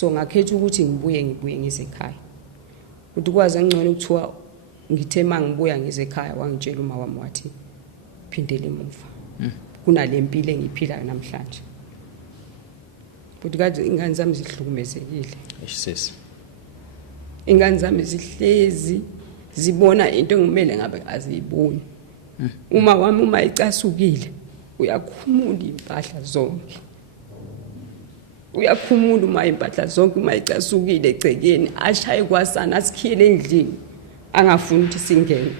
So ngakhetha ukuthi ngibuye ngize ekhaya. Ukuthi kwaze ngcono ukuthiwa ngithe mangibuya ngize ekhaya wangitshela uma wami wathi phindela emuva. Kunale mpilo engiphilayo namhlanje. Futhi kade ingane zami zihlukumezekile. Sis. Ingane zami zihlezi zibona into engimele ngabe aziyiboni. Uma icasukile uyakhumula impahla zonke. Uyakhumula uma impahla zonke uma icasukile egcekeni ashaye kwasana asikhiyele endlini angafuni ukuthi singene.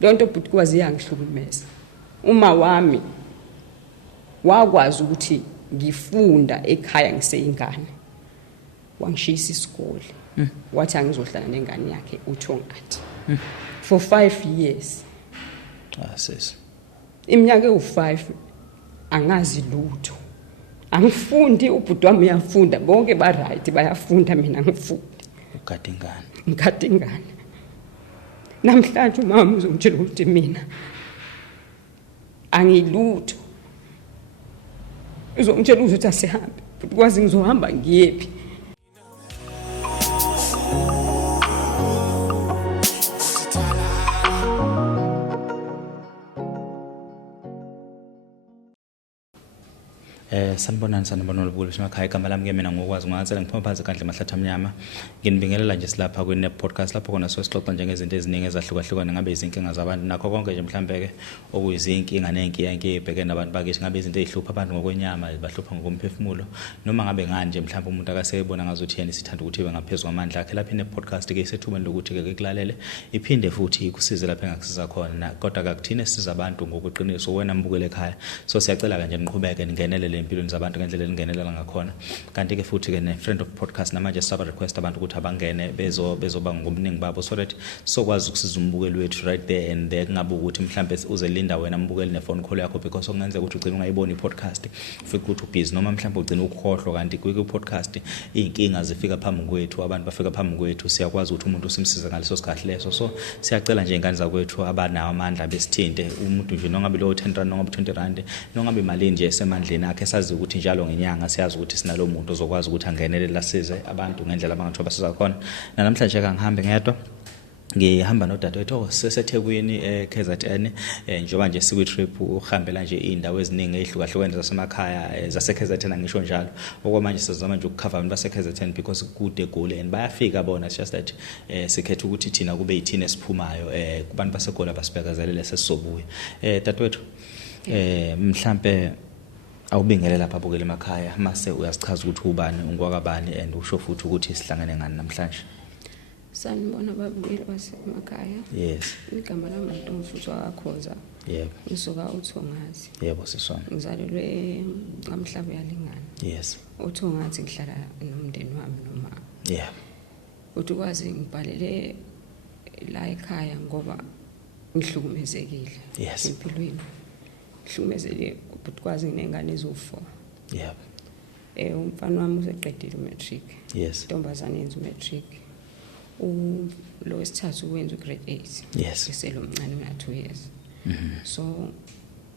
Lonto futhi kwazi yangihlukumeza. Uma wami wakwazi ukuthi ngifunda ekhaya ngiseyingane. Wangishisa isikole. Wathi angizohlala nengane yakhe uThongati. For 5 years. Sis. Iminyaka ewu5 angazi lutho. Angifundi ubhuti wami uyafunda bonke ba right bayafunda mina ngifundi. Ugada ingane. Ngikade ingane. Namhlanje umama uzongitshela ukuthi mina angilutho. Uzongitshela ukuthi asihambe. Futhi kwazi ngizohamba ngiyephi. Sanibonani Lubulu emakhaya igama lami ke mina ngokwazi ngathela ngiphuma phansi kandle mahlathi amnyama nginibingelela nje silapha kwi podcast lapho khona sosixoxa njengezinto eziningi ezahlukahlukana ngabe izinkinga zabantu nakho konke nje mhlambe ke okuyizinkinga nenkinga ebhekene nabantu bakithi ngabe izinto ezihlupha abantu ngokwenyama bahlupha ngokomphefumulo noma ngabe ngani nje mhlambe umuntu akasebona ngazuthi yena sithanda ukuthi ibe ngaphezulu kwamandla akhe lapha podcast ke isethubeni lokuthi ke kulalele iphinde futhi ikusize lapha engakusiza khona kodwa akuthine siza abantu ngokuqiniso wena mbukele ekhaya so siyacela kanje niqhubeke ningenelele empilweni zabantu ngendlela elingenelela ngakhona kanti ke futhi ke ne friend of podcast namanje saba request abantu ukuthi abangene bezoba ngomningi babo so that sokwazi ukusiza umbukeli wethu right there and there kungabe ukuthi mhlambe uzelinda wena mbukeli ne phone call yakho because okungenzeka ukuthi ugcina ungayiboni podcast ufike ukuthi ubusy noma mhlambe ugcina ukukhohlwa kanti kwi podcast inkinga zifika phambi kwethu abantu bafika phambi kwethu siyakwazi ukuthi umuntu usimsize ngaleso sikhathi leso so siyacela nje ingane zakwethu abanawo amandla besithinte umuntu nje nongabe lo 10 rand nongabe 20 rand nongabe imali nje esemandleni akhe sazi ukuthi njalo ngenyanga siyazi ukuthi sinalo muntu ozokwazi ukuthi angenelele asize abantu ngendlela abangathi basiza khona namhlanje kangihambe ngedwa ngihamba nodadewethu seseThekwini eKZN njengoba nje sikwi trip uhambela nje indawo eziningi ezihlukahlukene zasemakhaya zaseKZN ngisho njalo okwamanje sizama nje ukucover abantu baseKZN because kude eGoli and bayafika bona just that sikhetha ukuthi thina kube yithina esiphumayo kubantu baseGoli abasibhekezelele sesizobuya dadewethu mhlambe awubingelela lapha bukele emakhaya mase uyasichaza ukuthi ubani ungokwabani and usho futhi ukuthi sihlangene ngani namhlanje. Sanibona babukeli basemakhaya. Yes. Igama lami uMfuthu wakhoza. Yebo. Ngisuka uThongathi. Yebo sisona. Ngizalelwe ngamhlaba yalingana. Yes. uThongathi ngihlala nomndeni wami noma. Yeah. Uthi kwazi ngibhalele la ekhaya ngoba ngihlukumezekile. Yes. Empilweni. Ngihlukumezekile ukuthi kwazi nginengane ezo4. Yeah. Umfana wami useqedile umatric. Yes. Intombazane yenza umatric. Lo wesithathu wenza ugrade 8. Yes. Eselomncane una 2 years. So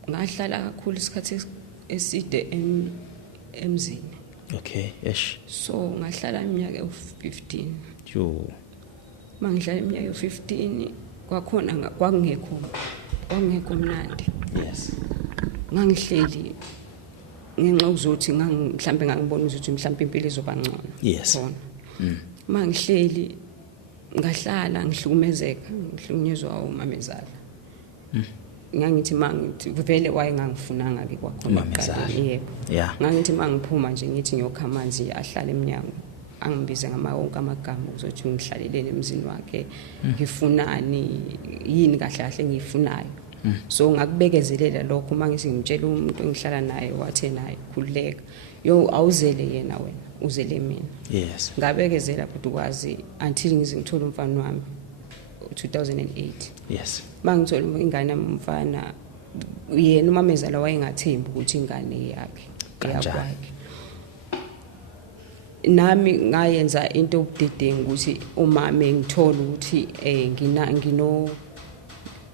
ngahlala kakhulu isikhathi eside emzini. Okay, yes. So ngahlala iminyaka u15. Yo. Mangihlala iminyaka u15 kwakhona kwakungekho mnandi. Yes. Ngangihleli ngenxa uzothi mhlambe ngangibona ukuthi mhlambe impilo izoba ngcono. Yes. Mangihleli ngahlala ngihlukumezeka ngihlukunyezwa umamezala. Ngangithi mangithi vele wayengangifunanga ke kwakhona umamezala. Yebo. Yeah. Ngangithi mangiphuma nje ngithi ngiyokha amanzi ahlala eminyango. Angibize wonke amagama uzothi ngihlalelele emzini wakhe ngifunani yini kahle ngiyifunayo. So ngakubekezelela lokho mangithi ngitshela umuntu engihlala naye wathe naye khuleka awuzele yena wena uzele mina. Yes. Ngabekezela futhi ukwazi until ngizingithola umfana wami 2008. Yes. Mangithola ingane umfana yena umamezala wayengathembi ukuthi ingane yakhe eyakwakhe. Nami ngayenza into obudedengu ukuthi umama engithola ukuthi ngino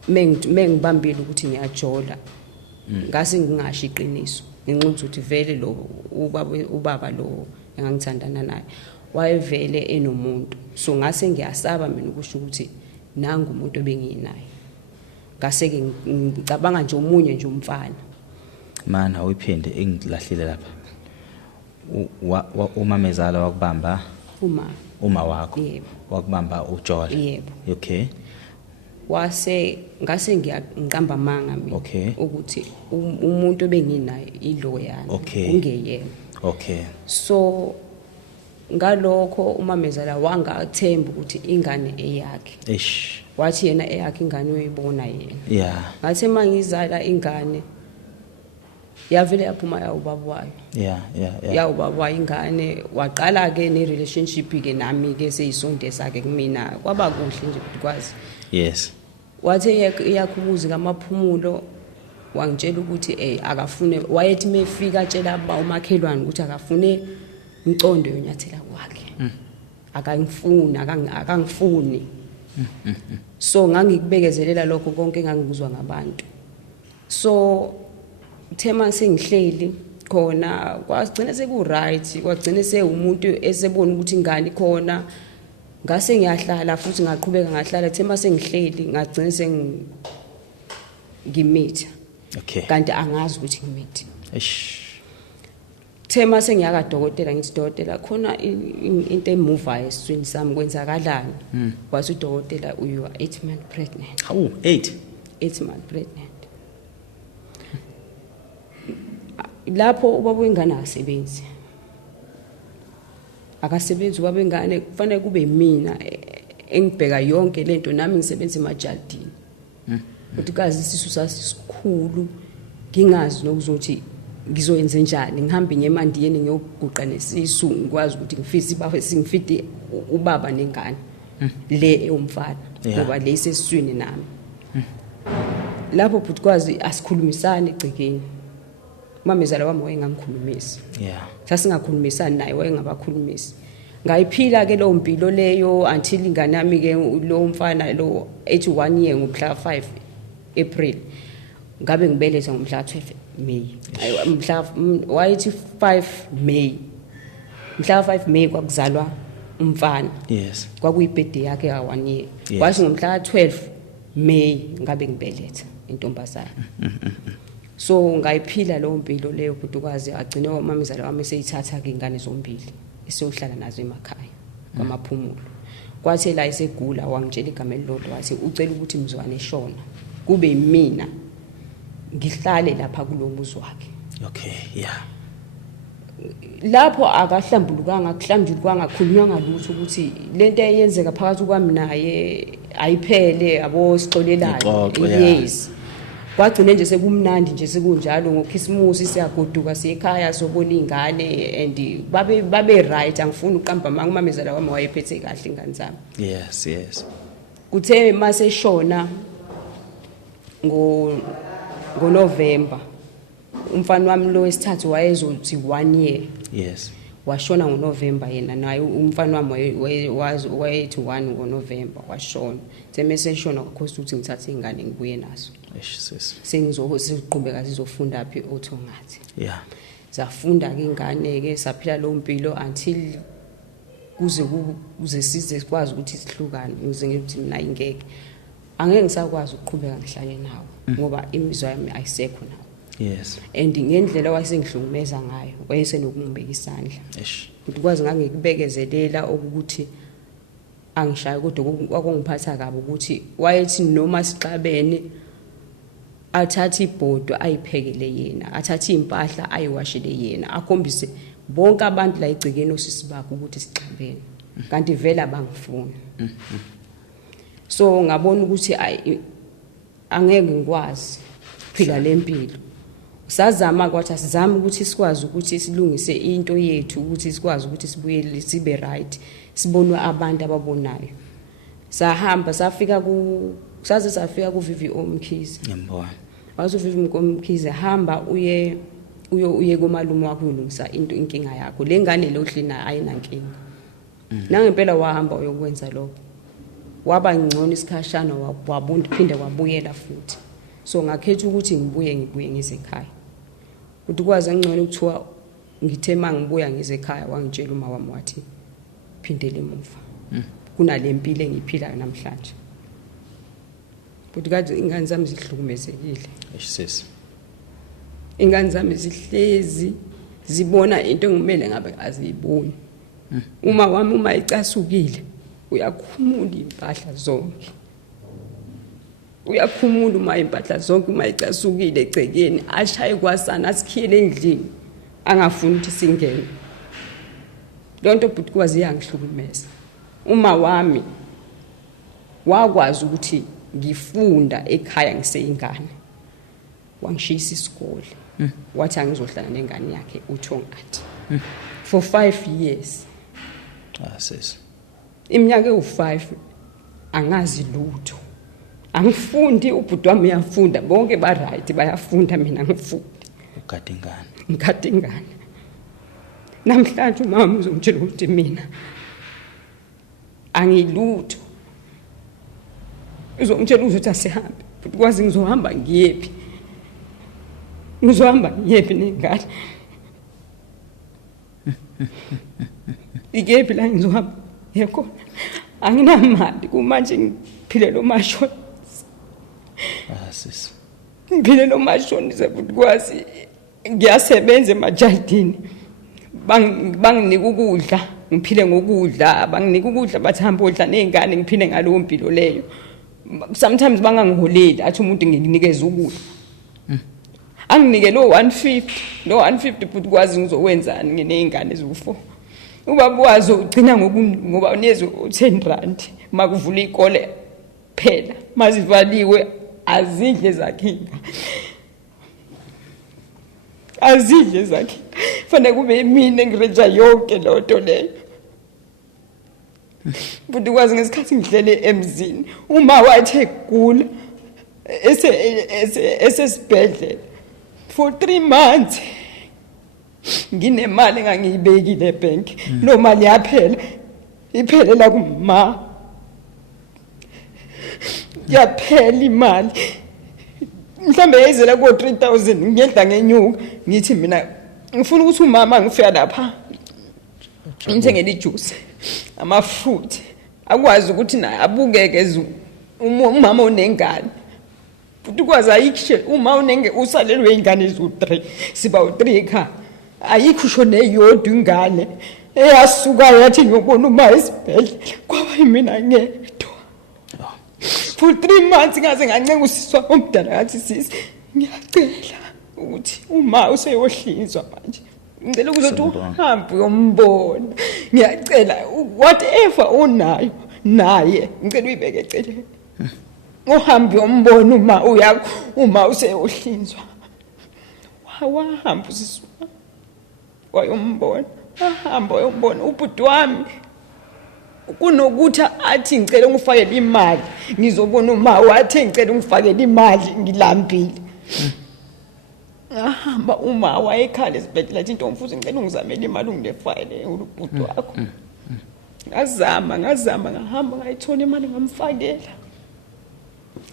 mengibambile ukuthi ngiyajola ngase ngingasho iqiniso ngenxa ukuthi vele lo ubaba lo engangithandana naye wayevele enomuntu so ngase ngiyasaba mina ukusho ukuthi nangu umuntu obenginaye ngase ke ngicabanga nje omunye nje umfana mana uyiphinde engilahlile lapha umamezala wakubamba uma wakho wakubamba uJola yebo okay ngase ngiqamba amanga mina ukuthi umuntu obenginaye iloyana ungeyena okay so ngalokho umamezala wangathemba ukuthi ingane eyakhe wathi yena eyakhe ingane uyibona yena ngathi mangizala ingane yavele yaphuma yawubaba wayo yawubaba wayo ingane waqala ke ne relationship ke nami ke seyisondesa ke kumina kwaba kuhle nje ukuthi kwazi yes wathi iyakubuza kamaphumulo wangitshela ukuthi akafune wayethi mefika atshela umakhelwane ukuthi akafune imcondo yonyathela kwakhe akangifuni so ngangikubekezelela lokho konke engangikuzwa ngabantu so thema sengihleli khona kwagcina seku right kwagcina sewumuntu esebona ukuthi ingane khona ngase ngiyahlala futhi ngaqhubeka ngahlala thema sengihleli ngagcina ngimitha kanti angazi ukuthi ngimitha thema sengiyaka dokotela ngithi dokotela khona into emuvayo esiswini sami kwenzakalani wathi udokotela you are 8 months pregnant 8 months pregnant lapho ubaba wengane akasebenzi ubaba wengane kufanele kube mina engibheka yonke lento nami ngisebenza emajardini ukuthi kazi isisu sasikhulu ngingazi nokuzothi ngizoyenza njani ngihambe ngemandiyeni ngiyoguqa nesisu ngikwazi ukuthi ngifise ibawe singifide ubaba nengane le eyomfana ngoba le isesiswini nami lapho futhi kwazi asikhulumisane egcekeni umamezala wami wayengangikhulumisi sasingakhulumisani naye wayengabakhulumisi ngayiphila ke lo mpilo leyo until ingane yami ke lo mfana lo 81 year ngomhla 5 April ngabe ngibeletha ngomhla 12 May wayithi 5 May mhla 5 May kwakuzalwa umfana kwakuyibirthday yakhe ka 1 year kwathi ngomhla 12 May ngabe ngibeletha intombazana so ngayiphila lo mpilo leyo futhi agcine umamezala wami seyithatha ke ingane zombili esiyohlala nazo emakhaya kwamaphumulo kwathi la isegula wangitshela igama elilodwa wathi ucela ukuthi mzwane eshona kube mina ngihlale lapha kulomuzi wakhe lapho akahlambulukanga kuhlambulukanga khulunywanga lutho ukuthi lento eyenzeka phakathi kwami naye ayiphele abo sixolelana yes kwagcine nje sekumnandi nje sekunjalo ngoKhisimusi siyagoduka siyekhaya sobona ingane and babe right angifuni uqamba manga umamezala wami wayephethe kahle ingane zami yes kuthe mase shona ngo November umfana wami lo wesithathu wayezothi 1 year washona ngoNovember yena naye umfana wami wayethi 1 ngoNovember washona semese shona ukhosi ukuthi ngithathe ingane ngibuye nazo sengizoqhubeka sizofunda phi othongathi zafunda ke ingane ke saphila lo mpilo until kuze size sikwazi ukuthi sihlukane ngize ngithi mina ingeke angeke ngisakwazi ukuqhubeka ngihlale nawo ngoba imizwa yami ayisekho nawo and ngendlela wayesengihlukumeza ngayo wayesenokumbeka isandla ukuthi kwazi ngangikubekezelela ukuthi angishaye kodwa kwakungiphatha kabi ukuthi wayethi noma sixabene athathe ibhodo ayiphekele yena athathe impahla ayiwashele yena akhombise bonke abantu la igcikeni osisi bakho ukuthi sixabene kanti vele abangifuni so ngabona ukuthi angeke ngikwazi phila lempilo sazama kwathi asizama ukuthi sikwazi ukuthi silungise into yethu ukuthi sikwazi ukuthi sibuye sibe right sibonwe abantu ababonayo sahamba safika safika ku VVO Mkhize ngiyambona wathi VVO Mkhize hamba uye komalume wakho ulungisa inkinga yakho lengane lo hlina ayinankinga nangempela wahamba uyokwenza lokho waba ngcono isikhashana wabunda phinde wabuyela futhi so ngakhetha ukuthi ngibuye ngize ekhaya ukuthi kwazi ngcono ukuthiwa ngithe mangibuya ngize ekhaya wangitshela uma wami wathi phindele emuva kunalempilo engiphilayo namhlanje futhi kade ingane zami zihlukumezekile sis ingane zami zihlezi zibona into engumele ngabe aziyiboni uma icasukile uyakhumula impahla zonke uyakhumula uma impahla zonke uma icasukile egcekeni ashaye kwasana asikhiyele endlini angafuni ukuthi singene lonto futhi kwazi yangihlukumeza uma wami wakwazi ukuthi ngifunda ekhaya ngiseyingane wangishisa isikole wathi angizohlala nengane yakhe uThongati for 5 years sis iminyaka ewu5 angazi lutho angifundi ubhuti wami uyafunda bonke ba right bayafunda mina ngifundi ngikade ingane namhlanje umama uzongitshela ukuthi mina angilutho uzongitshela ukuthi asihambe futhi kwazi ngizohamba ngiyephi nengane ikephi la ngizohamba yekho anginamali kumanje ngiphile lo mashoni sis ngiphile lo mashoni futhi kwazi ngiyasebenza emajardini banginika ukudla ngiphile ngokudla banginika ukudla bathi hamba odla nezingane ngiphile ngalowo mpilo leyo sometimes bangangiholeli athi umuntu nginikeza ukudla anginike lo 150 futhi kwazi ngizowenzani nginezingane eziwu4 ubaba wazi ugcina ngoba uneze u10 rand makuvula ikole phela mazivaliwe azidle zakhinga fanele kube mina ngireja yonke lonto leyo futhi kwazi ngesikhathi ngidlele emzini uma wathe gula esesibhedlela for 3 months nginemali engangiyibekile ebank lo mali yaphela iphelela kuma yaphela imali mhlambe yayizela ko 3000 ngiyedla ngenyuka ngithi mina ngifuna ukuthi umama ngifika lapha ngithengele ijuice amafruit akwazi ukuthi naye abukeke umama onengane futhi kwazi ayikho uma usalelwe ingane ezu3 siba u3 ekhaya ayikho sho neyodwa ingane eyasuka yathi ngiyobona uma esibhedlela kwaba yimina ngedwa for 3 months ngaze ngancenga usiswa omdala ngathi sisi ngiyacela ukuthi uma useyohlinzwa manje ngicela ukuthi uhambe uyombona ngiyacela whatever unayo naye ngicela uyibeke eceleni uhambe uyombona uma useyohlinzwa wahamba usiswa wayombona ahamba uyombona ubhuti wami kunokuthi athi ngicela ngifakele imali ngizobona uma wathi ngicela ngifakele imali ngilambile ahamba uma wayekhala esibhedlela athi into mfuthi ngicela ungizamele imali ungilefile ubhuti wakho ngazama ngahamba ngayithola imali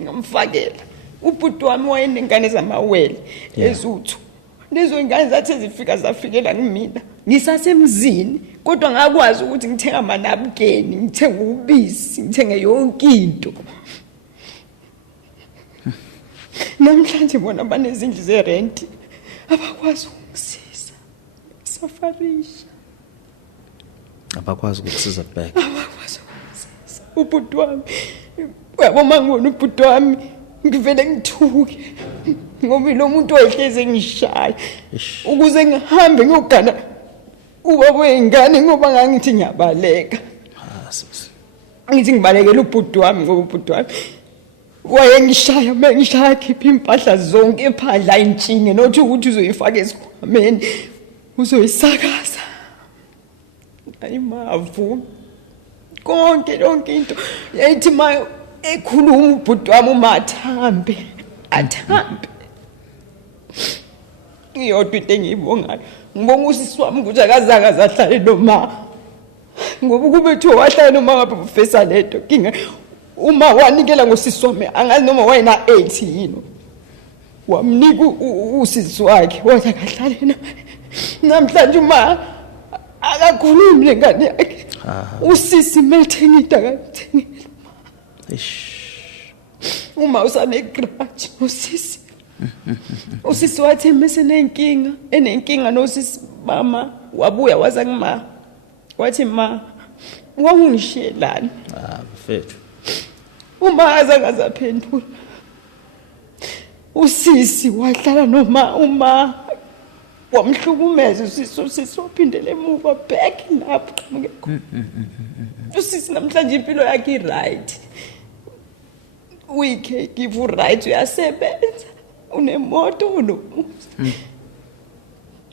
ngamfakela ubhuti wami wayenengane zamawele ezuthu lezo ingane zathi zifika zafikela ngimina ngisasemzini kodwa ngakwazi ukuthi ngithenga amanabukeni ngithenga ubisi ngithenge yonke into namhlanje bona banezindlu zerent abakwazi ukungisiza safarisha abakwazi ukusiza back ubhuti wami uyabona ngibona ubhuti wami ngivele ngithuke ngoba lo muntu oyehleze ngishaya ukuze ngihambe ngiyogana ubaba wengane ngoba ngangithi ngiyabaleka ngithi ngibalekela ubhuti wami ngoba ubhuti wami wayengishaya mengishaya khipha impahla zonke ephandle ayintshinge nothi ukuthi uzoyifaka esikhwameni uzoyisakaza ayimavu konke lonke into yayithi mayo ekhuluma ubhuti wami uma athambe ngiyodwa into engiyibongayo ngibonga usisi wami ukuthi akazange ahlale noma ngoba kube thiwa wahlala noma ngabe ufesa leto kinga uma wanikela ngosisi wami angazi noma wayena 8 yini wamnika usisi wakhe wathi akahlale naye namhlanje uma akakhulumi lengane yakhe usisi melithenga idakathengela uma usane grudge usisi wathi mase enenkinga nosisi mama wabuya waza ngima wathi ma wangishiyelani mfethu uma azaphendula usisi wahlala noma uma wamhlukumeza usisi waphindele emuva back lapho qhamukekho usisi namhlanje impilo yakhe right uyike give right uyasebenza unemoto unomuzi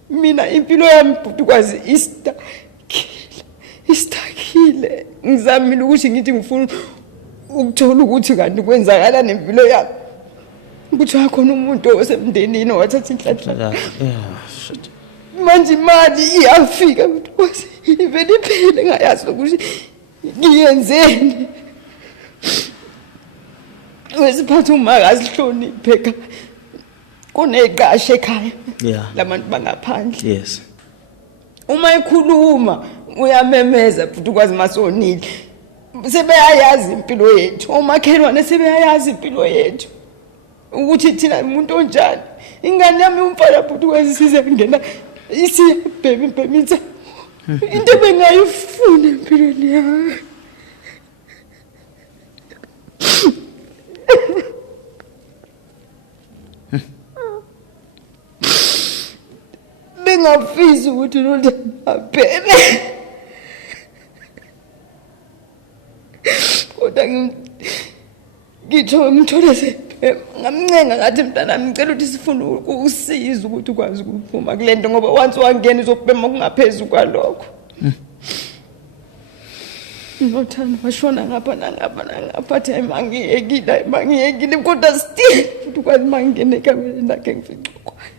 mina impilo yami ukwazi istakile ngizamile ukuthi ngithi ngifuna ukuthola ukuthi kanti kwenzakala nempilo yami ukuthi akhona umuntu osemndenini wathatha inhlanhla manje imali iyafika ukuthi ivele iphele ngayazi ukuthi ngiyenzeni wesiphatha umakazi hloniphe ekhaya kuneqashe ekhaya labantu bangaphandle yes uma ekhuluma uyamemeza futhi ukwazi masonile sebeyayazi impilo yethu omakhelwane sebeyayazi impilo yethu ukuthi thina umuntu onjani ingane yami umfana futhi ukwazi size ngena isiyabhemi into bengayifuna empilweni yami bengafisi ukuthi lo abheme kodwa ngithole ngamncenga ngathi mntanami ngicela ukuthi sifune ukusiza ukuthi ukwazi ukuphuma kule nto ngoba once wangena uzobhema kungaphezulu kwalokho nothando washona ngapha nangapha mangiyekile kodwa still futhi ukwazi mangingene ekameni lakhe ngifica kwayo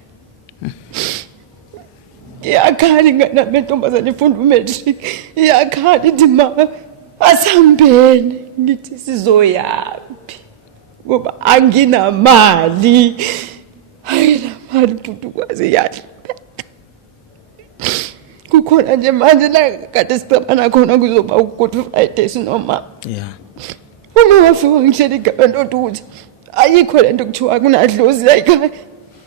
iyakhala ingane yami entombazane ifunda umatric iyakhala ithi ma asihambeni ngithi sizoyaphi ngoba anginamali futhi ukwazi yahle kukhona nje manje la kade sicabana khona kuzoba u-Good Friday sinoma uma wafika ngishela igama ukuthi ayikho lento kuthiwa kunadlozi la ekhaya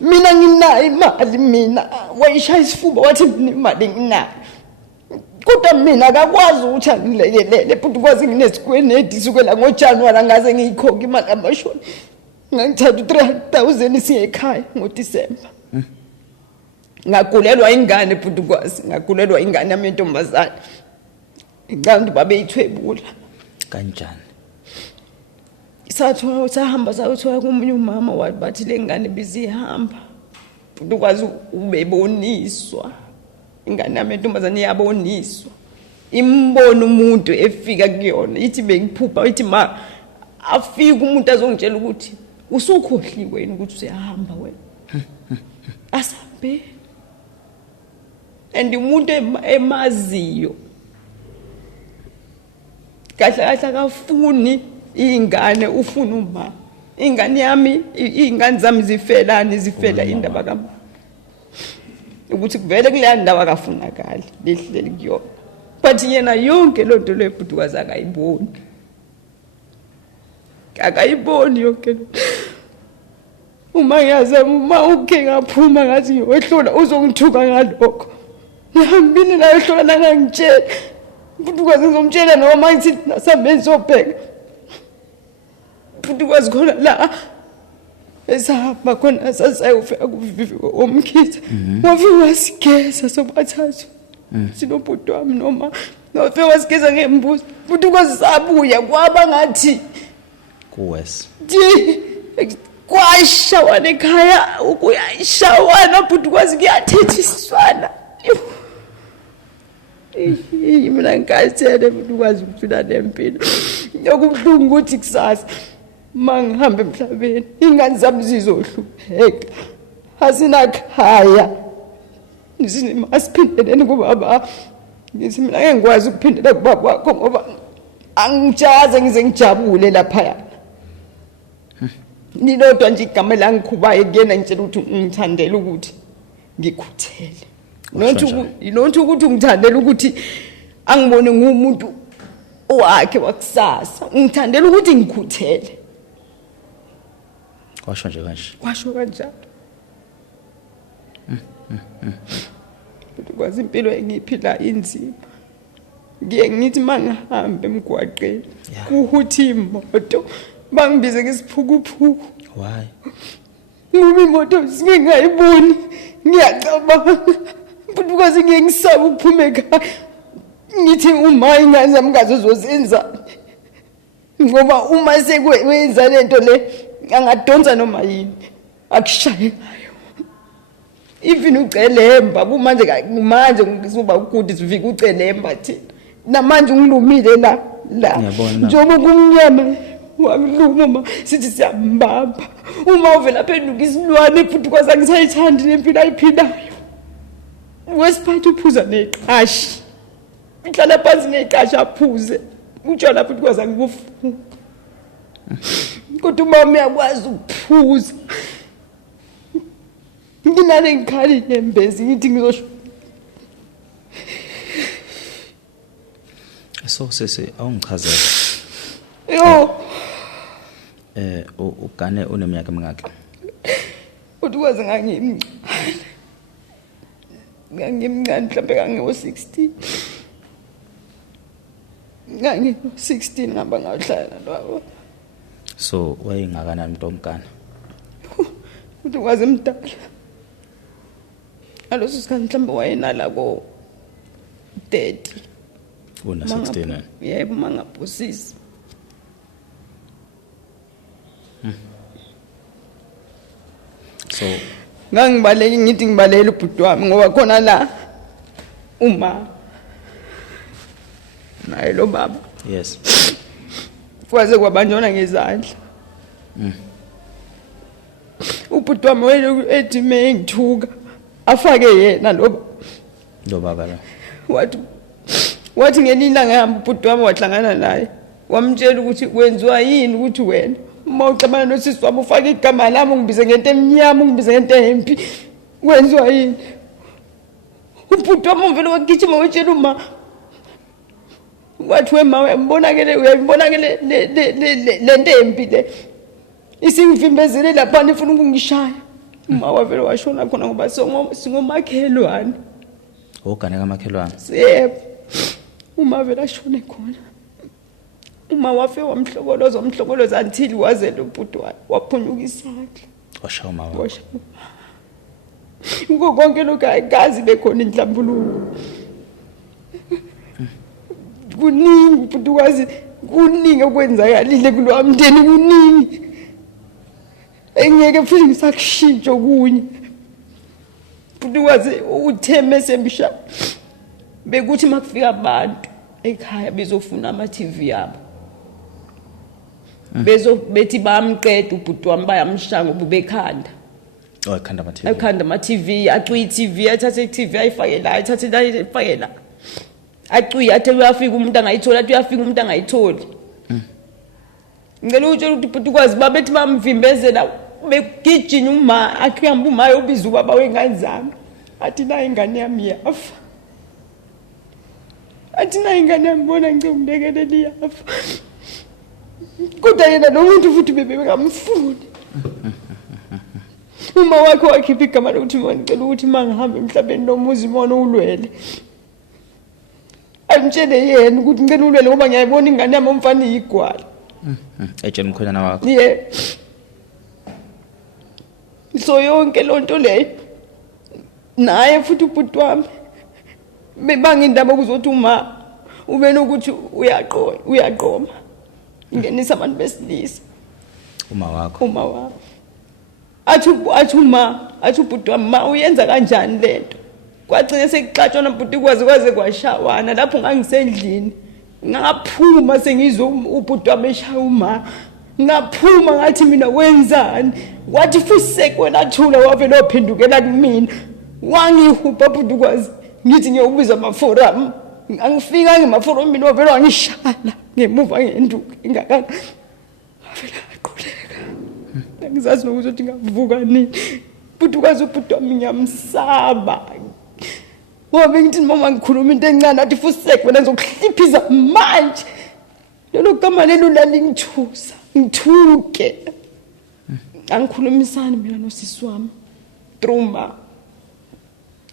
mina nginayo imali mina wayishaya isifuba wathi imali nginayo kodwa mina akakwazi ukuthi angilekelele futhi kwazi nginesikwenedi sukela ngoJanuary ngaze ngiyikhokha imali amashoni ngangithatha 300,000 siye ekhaya ngoDisemba ngagulelwa ingane futhi kwazi ngagulelwa ingane yami entombazane ngicanda babeyithwebula kanjani sahamba sayothola komunye umama wathi bathi lengane bizihamba futhi kwazi ubeboniswa ingane yami entombazane yaboniswa imbono umuntu efika kuyona ithi bengiphupha ithi ma afika umuntu azongitshela ukuthi usukhohliwe yini ukuthi usiyahamba wena asambe and umuntu emaziyo kahle akafuni ingane ufuna uma ingane yami ingane zami zifela indaba kama ukuthi kuvele kuleya ndawo akafunakali lehleli kuyona but yena yonke lo nto lebhutukazi akayiboni yonke uma ngiyazama uma uke ngaphuma ngathi ngiyohlula uzongithuka ngalokho ngihambile la ehlola nangangitshela ubhutukazi ngizomtshela noma ngithi nasambe ngizobheka ubhutukazi khona la esahamba khona sasayofika kuvivi omkhithi wafika wasigeza sobathathu sinobhuti wami noma wafika wasigeza ngembuzi futhi kwazisabuya kwaba ngathi kuwes kwashawana ekhaya ukuyashawana futhi kwazi kuyathethiswana mina ngikathele futhi kwazi ukuphila lempilo yokubuhlungu ukuthi kusasa mangihambe emhlabeni ingane zami zizohlupheka asinakhaya asiphindeleni kubaba ngithi mina ngeke ngikwazi ukuphindela kubaba wakho ngoba angijaze ngize ngijabule lapha nilodwa nje igama langikhubaye kuyena ngitshela ukuthi ngithandela ukuthi ngikhuthele not ukuthi ngithandela ukuthi angibone ngumuntu owakhe wakusasa, ngithandela ukuthi ngikhuthele. Kwasho nje kanje. Kwasho kanjalo. Futhi kwazi impilo engiyiphila inzima. Ngiye ngithi mangihambe emgwaqeni kuhuthi imoto bangibize ngesiphukuphuku. Why? Ngoba imoto singayiboni ngiyacabanga. Futhi kwazi ngisaba ukuphume ekhaya. Ngithi uma ingane amgazo zozenza. Ngoba uma sekwenza lento le angadonsa noma yini akushaye ngayo. Even ucelemba manje ngizoba ukuthi sivika ucelemba thina. Namanje ngilumile la. Njengoba kumnyama wangiluma sithi siyambamba. Uma uvela phenduka isilwane futhi kwazi angisayithandi lempilo ayiphilayo. Wesiphatha uphuza neqhashi. Ngihlala phansi neqhashi aphuze. Utshwala futhi kwazi angibufuna. Kodwa uma uyakwazi ukuphuza. Nginale ngikhali nembezi ngithi ngizosho. So sisi awungichazela. Yo. Ugane uneminyaka emingaki? Kodwa kwazi ngangimncane mhlawumbe kangiwo-16. Ngangiwo-16 ngihamba ngayohlala nalabo. So wayengakanani umuntu omgane? Kodwa kwazi mdala. Aloso sikhathi mhlawumbe wayenala ko 30. Una 16. Yebo mangabhusisi. So ngangibaleki ngithi ngibalela ubhuti wami ngoba khona la uma naye lo baba. Yes. Kwaze kwabanjona ngezandla. Ubhuti wami ethi mengithuka afake yena lo baba la. Wathi ngelina ngihamba ubhuti wami wahlangana naye. Wamtshela ukuthi kwenziwa yini ukuthi wena uma uxabana nosisi wami ufake igama lami ungibize ngento emnyama ungibize ngento empi. Kwenziwa yini? Ubhuti wami uvele wagijima wetshela uma wathi wema uyayibonakele lento empi le. Isingivimbezele lapha nifuna ukungishaya. Uma wavele washona khona ngoba singomakhelwane. Ogane kamakhelwane. Yebo. Uma vele ashone khona. Uma wafe wamhlokoloza until wazela ubhuti wakhe waphunyuka isandla. Washawa mama. Washawa. Konke lokho akazi bekhona inhlambuluko. Kuningi ubhuti wazi kuningi okwenzakalile kulwamndeni kuningi. Engeke futhi ngisakushintsha kunye. Ubhuti wazi utheme semsha. Bekuthi makufika abantu ekhaya bezofuna ama-TV yabo. Bethi bamqeda ubhuti wami bayamshaya ngoba ubekhanda. Ekhanda ama-TV. Ekhanda ama-TV, acuye i-TV, athathe i-TV ayifake la, athathe la ayifake la. Acuye athe uyafika umuntu angayithola, athi uyafika umuntu angayitholi. Ngicela utshela ukuthi ubhuti kwazi babethi bamvimbezela begijina uma akhamba uma yobiza ubaba wengane zami. Athi na ingane yami yafa. Athi na ingane yami bona ngicumbekeleli yafa. Kodwa yena nomuntu futhi bebengamfuni. Uma wakhe wakhipha igama lokuthi ngicela ukuthi mangihambe emhlabeni nomuzi mona ulwele. Angitshele yena ukuthi ngicela ulwele ngoba ngiyayibona ingane yami umfana igwala. Etshela umkhonyana wakho. Yeah. So yonke lonto le naye futhi ubhuti wami bebanga indaba ukuzothi uma ube nokuthi uyaqoma ngenisa abantu besilisa uma wakho athi ubhuti wami ma uyenza kanjani lento kwagcina sekuxatshwa nobhuti kwaze kwashawana lapho ngangisendlini ngaphuma sengizwe ubhuti wami eshaya uma ngaphuma ngathi mina wenzani wathi futhi kwena thula wavela ophendukela kumina wangihupha ubhuti kwazi ngithi ngiyobuza amaforum angifika ngemaforum mina wavela wangishala ngemuva ngenduku ingakani wavela aqhuleka ngizazi nokuthi ngavuka nini ubhuti kwazi ubhuti wami ngiyamsaba ngoba bengithi mama ngikhuluma into encane athi fuseke wena ngizokuhliphiza manje lelo gama lelo lalingithusa ngithuke angikhulumisani mina nosisi wami truma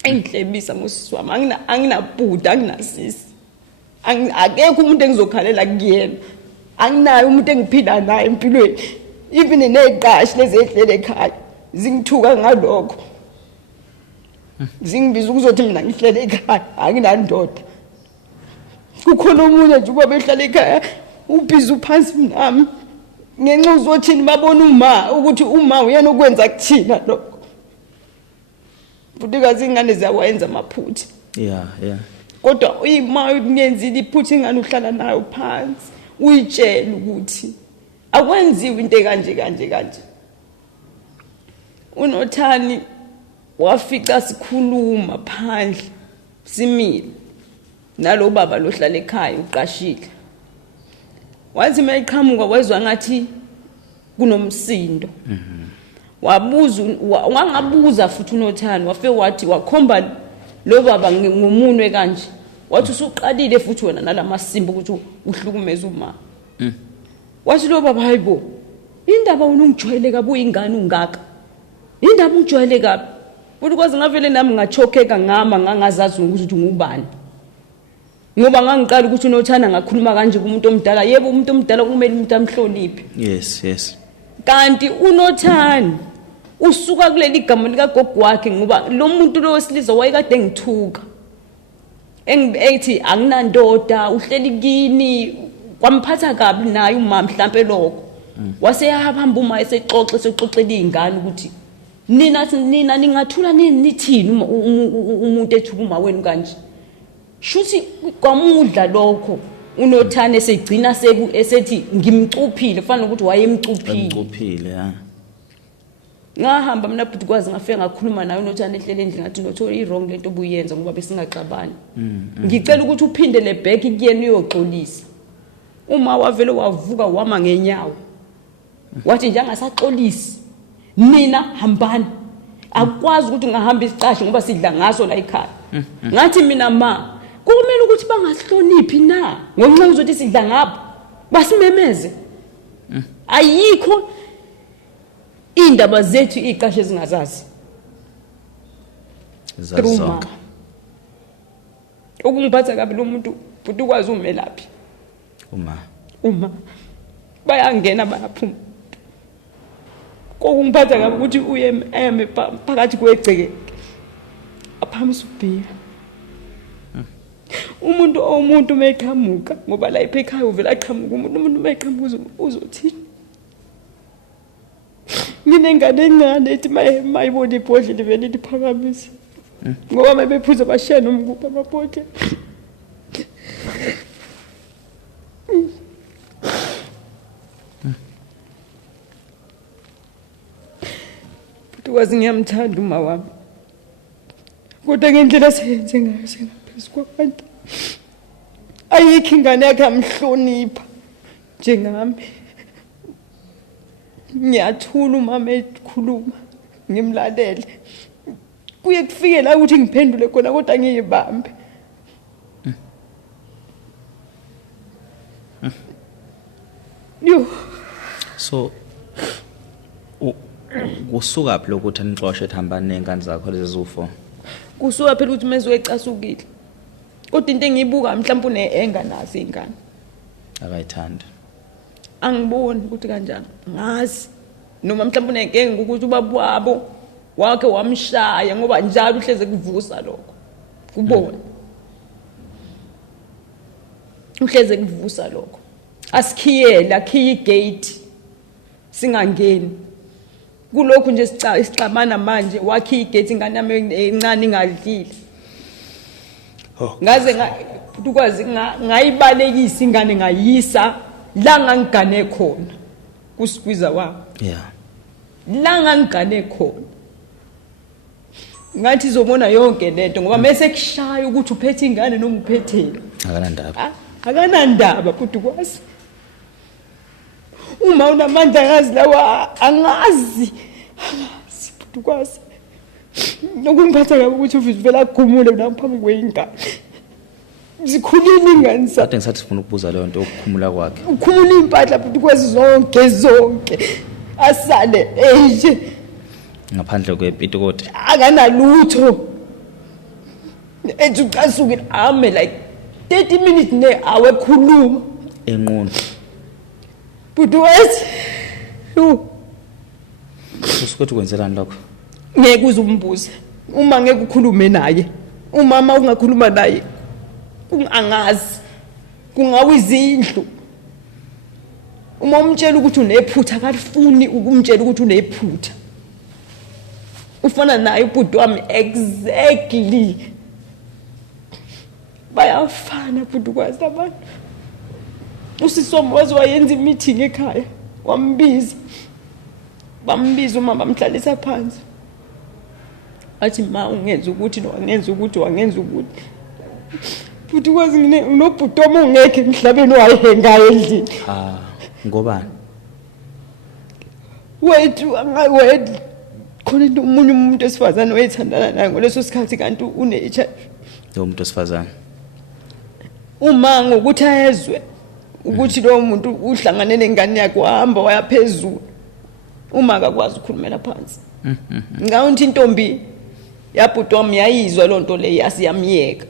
engihlebisa ngosisi wami anginabhuda anginasisi akekho umuntu engizokhalela kuyena anginayo umuntu engiphila naye empilweni even neziqashi lezi ehlele ekhaya zingithuka ngalokho zingibiza ukuzothi mina ngihlele ekhaya anginandoda kukhona umunye nje kuba behlala ekhaya ubhizi uphansi nami ngenxa uzothini babona uma ukuthi uma uyena okwenza kuthina lokho futhi kazi ingane ziyawenza amaphutha yeah kodwa uma ngenzile iphutha ingane uhlala nayo phansi uyitshela ukuthi akwenziwe into kanje uNothani wafica sikhuluma phandle simile nalo baba lohlala ekhaya uqashile wathi mayiqhamuka wezwa ngathi kunomsindo wangabuza futhi uNothani wafe wathi wakhomba lo baba ngomunwe kanje wathi usuqalile futhi wena nalamasimba ukuthi uhlukumeza uma wathi lo baba hayibo indaba unungijwayele kabu ingane ungaka indaba ungijwayele kabi futhi kwazi ngavele nami ngachokeka ngama ngangazazi ukuthi ngubani ngoba ngangiqala ukuthi uNothani ngakhuluma kanje kumuntu omdala yebo umuntu omdala kumele umuntu amhloniphe yes kanti uNothani usuka kuleli igama lika gogo wakhe ngoba lo muntu lo wesilisa wayekade ngithuka engibethi anginandoda uhleli kini kwamphatha kabi naye umama mhlambe lokho waseyahamba uma esexoxela izingane ukuthi nina ningathula nithini umuntu ethukuma wenu kanje shuthi kwamudla lokho uNothani esegcina esethi ngimcuphile fanele ukuthi wayemcuphile ngahamba mina futhi kwazi ngafika ngakhuluma naye uNothani ehlele endlini ngathi notho i-wrong lento obuyenza ngoba besingaxabani ngicela ukuthi uphinde le back kuyena uyoxolisa uma wavele wavuka wama ngenyawo wathi nje angasaxolisi mina hambani akwazi ukuthi ngahamba isicashi ngoba sidla ngaso la ekhaya ngathi mina ma kumele ukuthi bangasihloniphi na ngonxa uzothi sidla ngapha basimemeze ayikho indaba zethu iqashe ezingazazi zonke ukungiphatha kabi lo muntu futhi ukwazi umelaphi uma bayangena bayaphuma kokungiphatha kabi ukuthi uye eme phakathi kwegceke aphamisa ubhika umuntu meqhamuka ngoba la ekhaya uvela aqhamuka umuntu meqhamuka uzothini nginengane encane ethi mayibona ibhodlela vele liphakamisa ngoba mabephuza bashiya nomgubha amabhodlela futhi kwazi ngiyamthanda uma wami kodwa ngendlela seyenze ngayo sengaphezu kwabantu ayikho ingane yakhe amhlonipha njengami ngiyathula umama ekhuluma ngimlalele kuye kufike la ukuthi ngiphendule khona kodwa ngiyibambe yo so kusuka phi lokuthi anixoxe ethambane nengane zakho lezifo kusuka phela ukuthi mezwe ecasukile kodwa into engiyibuka mhlawumbe uneenganasi ingane akayithanda angiboni ukuthi kanjani ngazi noma mhlawumbe unenkinga ukuthi ubaba wabo wakhe wamshaya ngoba njalo uhleze kuvusa lokho kubona uhleze kuvusa lokho asikhiyela akhiye igate singangeni kulokhu nje sicabana manje wakhiye igate ingane yami encane ingadlile ngaze ukwazi ngayibalekisa ingane ngayisa la ngangigane khona kusikwiza wami la ngangigane khona ngathi izobona yonke lento ngoba mase kushaya ukuthi uphethe ingane noma uphethele akanandaba futhi kwazi uma unamandla ngazi lawa angazi futhi kwazi Nokungiphatha kabi ukuthi uvela agumule naphambi kweyingane. Zikhulile ingane sa. Kade ngisathi sifuna ukubuza leyo nto ukukhumula kwakhe. Ukhumula impahla futhi kwazi zonke. Asale nje. Ngaphandle kwepitikoti. Akanalutho. Ethi ucasuke ame like 30 minutes ne awekhuluma. Enqunu. But what? Usukuthi kwenzelani lokho? Ngeke uzumbuze. Uma ngeke ukhulume naye. Umama ungakhuluma naye. Angazi. Kungawe izindlu. Uma umtshela ukuthi unephutha akalifuni ukumtshela ukuthi unephutha. Ufana naye ubhuti wami exactly. Bayafana futhi kwazi abantu. Usisomo wayenza meeting ekhaya. Wambiza. Bambiza uma bamhlalisa phansi. Athi ma ungenza ukuthi wangenza ukuthi. Futhi kwazi nginobhuti wami ungekho emhlabeni wayehengayo endlini. Ngobani? Wethu angawedi. Khona into umunye umuntu esifazane oyethandana naye ngoleso sikhathi kanti une-HIV. Lo muntu esifazane. Uma ngokuthi ayezwe ukuthi lo muntu uhlangane nengane yakhe wahamba wayaphezulu. Uma akakwazi ukukhulumela phansi. Ngawuthi intombi yabhuti wami yayizwa lo nto le yasiyamiyeka.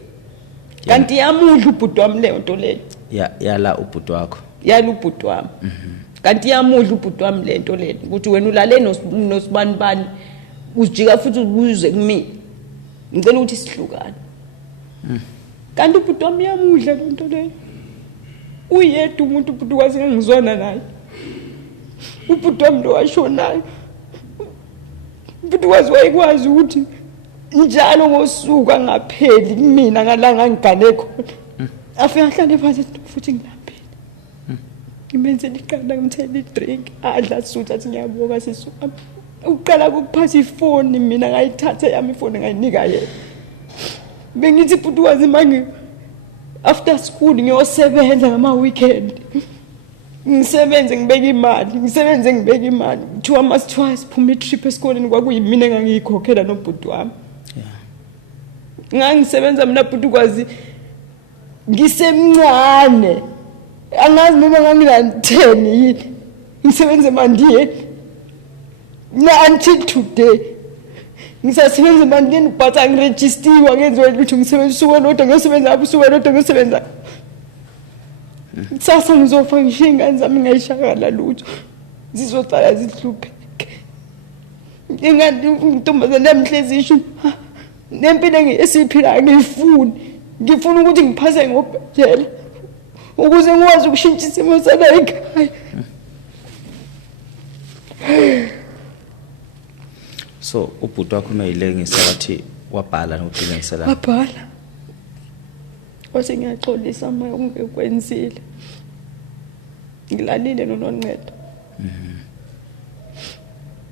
Kanti yamudla ubhuti wami le nto le. Yala ubhuti wakho. Yala ubhuti wami. Kanti yamudla ubhuti wami le nto le ukuthi wena ulale nosibani uzijika futhi ubuze kimi. Ngicela ukuthi sihlukane. Kanti ubhuti wami yamudla le nto le. Uyedwa umuntu ubhuti kwazi ngizwana naye. Ubhuti wami lo washonayo. Ubhuti wayekwazi ukuthi njalo ngosuku angapheli mina ngalanga ngigane khona. Afika ahlale phansi futhi ngilambile. Ngimenzela iqanda ngimthela idrink adla sutha athi ngiyabonga siswami. Uqala ukuphatha ifoni mina ngayithatha yami ifoni ngayinika yena. Bengithi futhi wazi manje after school ngiyosebenza ngama weekend. Ngisebenze ngibeka imali. Kuthiwa masithiwa siphuma itrip esikoleni kwakuyimina engangiyikhokhela nobhuti wami. Ngangisebenza mina bhuti kwazi ngisemncane. Angazi noma ngangina 10 yini. Ngisebenze mandiye. Until today. Ngisasebenza mandini but angiregistiwe ngenziwe ukuthi ngisebenza usuku olodwa ngiyosebenza usuku olodwa ngiyosebenza. Sasa ngizofaka ingane zami ngayishakala lutho. Zizohlala zihlupheke. Intombazane yamhlezi isho nempilo engiyesiphila ngifuna ukuthi ngiphase ngobhedlela ukuze ngikwazi ukushintsha isimo sala ekhaya. So ubhuti wakho mayilengisa wathi wabhala nokulingisela. Wabhala. Wase ngiyaxolisa manje ungekwenzile. Ngilalile noNoncedo.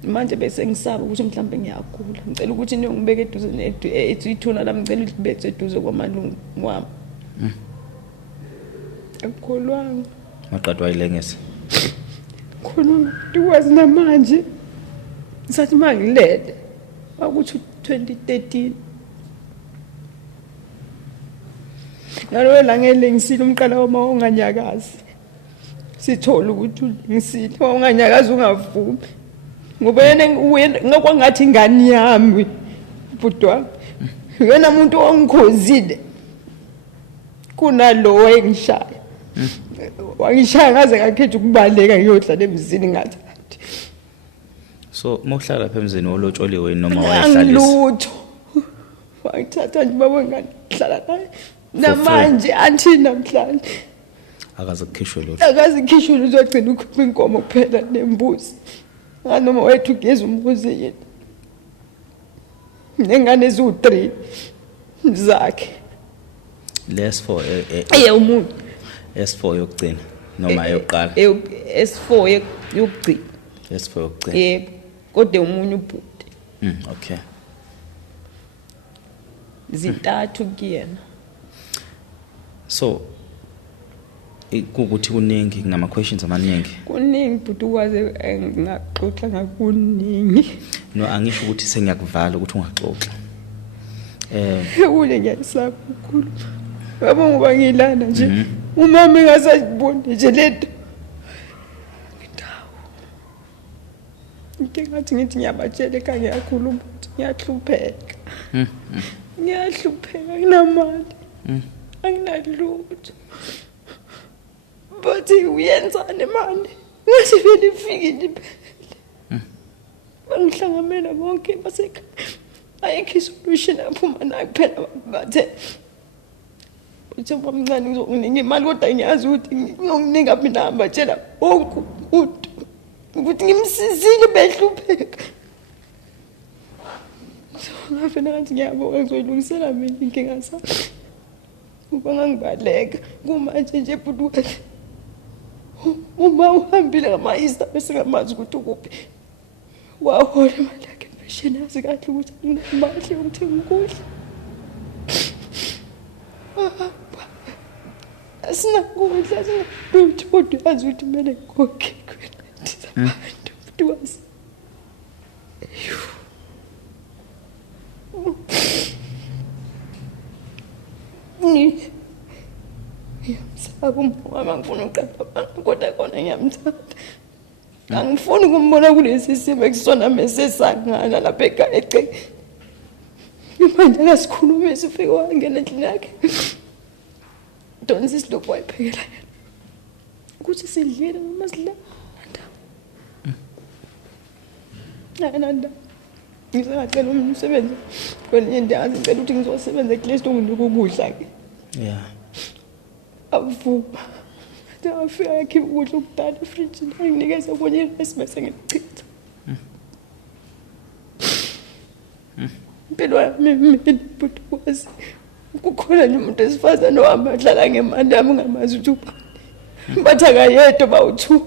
Manje bese ngisaba ukuthi mhlawumbe ngiyagula. Ngicela ukuthi niyongibeka eduze ithuna lami ngicela ukuthi libethe eduze kwamalungu wami. Akholwanga. Maqedwa ayilengisa. Khona ukwazi namanje. Ngisathi mangilele. Akuthi 2013. Nalo la ngelengisile umqala wama onganyakazi. Sithola ukuthi ngisile onganyakazi ungavumi. Ngoba yena ngakwangathi ingane yami butwa. Yena umuntu ongikhozile. Kunalo wayengishaya. Wangishaya ngaze ngakhetha ukubaleka ngiyodlala emzini ngathandi. So mawuhlala lapha emzini olotsholiwe noma wayehlalisa? Lutho. Wangithatha nje baba ngihlala naye. Namanje anthi namhlanje akazikhishwe uzogcina ukhupha inkomo kuphela nembuzi. Nganoma wethu ugeza umbuzi yena. Nengane ezu3 zakhe. Les4 umuntu. S4 yokugcina noma yokuqala. S4 yokugcina. S4 yokugcina. Yebo, kodwa umunye ubhuti. Okay. Zintathu kuyena. So ukuthi kuningi kunama questions amaningi. Kuningi but ukwazi ngaxoxa ngakuningi. No angisho ukuthi sengiyakuvala ukuthi ungaxoxa. Ule ngiyasaba kakhulu. Yabo ngoba ngilana nje umama engasayiboni nje lento. Ngingathi ngiyabatshela ekhaya ngiyakhuluma ukuthi ngiyahlupheka. Ngiyahlupheka nginamali. Anginalutho. But uyenzani manje? Ngathi vele ifikile iphele. Bangihlangamela bonke basekhaya. Ayikho isolution aphuma nayo kuphela bathe. Uthe bomncane ngizokunika imali kodwa ngiyazi ukuthi ngiyokunika mina abatshela wonke umuntu ukuthi ngimsizile behlupheka. So ngafena ngathi ngiyabonga ngizoyilungisela mina inkinga sami. Kuba ngangibaleka kumanje nje futhi uma uhambile ngama-Easter bese ngamazi ukuthi ukuphi. Wahola imali yakhe pension yazi kahle ukuthi anginamali yokuthenga ukudla. Asinakudla asinalutho kodwa yazi ukuthi kumele ngikhokhe kwelati zabantu futhi wazi. Ngiyamsaba umama ngifuna uqala kodwa khona ngiyamthanda. Angifuni ukumbona kulesi simo ekusona mesesangana lapha ekhaya eceke. Manje akasikhulume sifike wangena endlini yakhe. Donsi isilokhu wayiphekela yena. Ukuthi sidlile noma sidlala. Nanda. Ngizocela umsebenzi kwenye indawo ngicela ukuthi ngizosebenza eklesi nginika ukudla ke. Yeah. Avuma. Afika yakhe ukudla okudala efridge nginikeza konye rice bese ngichitha. Impilo yami futhi kwazi kukhona nje umuntu esifazane owamadlala ngemali yami ngamazi ukuthi uba. Bathi akayedwa bawu2.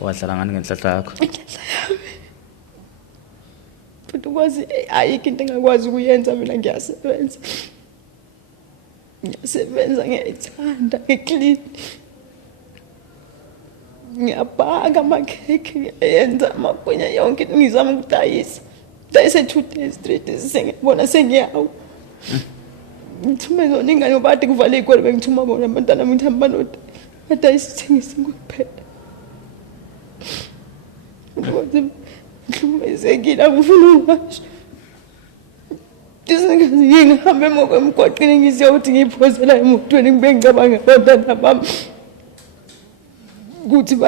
Wadlala ngani ngenhlahla yakho? Inhlahla yami. Futhi kwazi ayikho into engakwazi ukuyenza mina ngiyasebenza. Ngiyasebenza ngiyayithanda ngiclean. Ngiyabhaka amakhekhe ngiyenza amagwinya yonke into ngizama ukudayisa. Dayise 2 days 3 days sengibona sengiyawu. Ngithume zona ingane obade kuvale ikole bengithuma bona abantwana ngithamba noda. Adayise sithengisa kuphela. Ukuthi ngihlukumezekile angifuni ukusho. Disengazi ngihambe emgwaqeni ngiziyokuthi ngiphozela emotweni ngibe ngicabanga abantwana bami. Ukuthi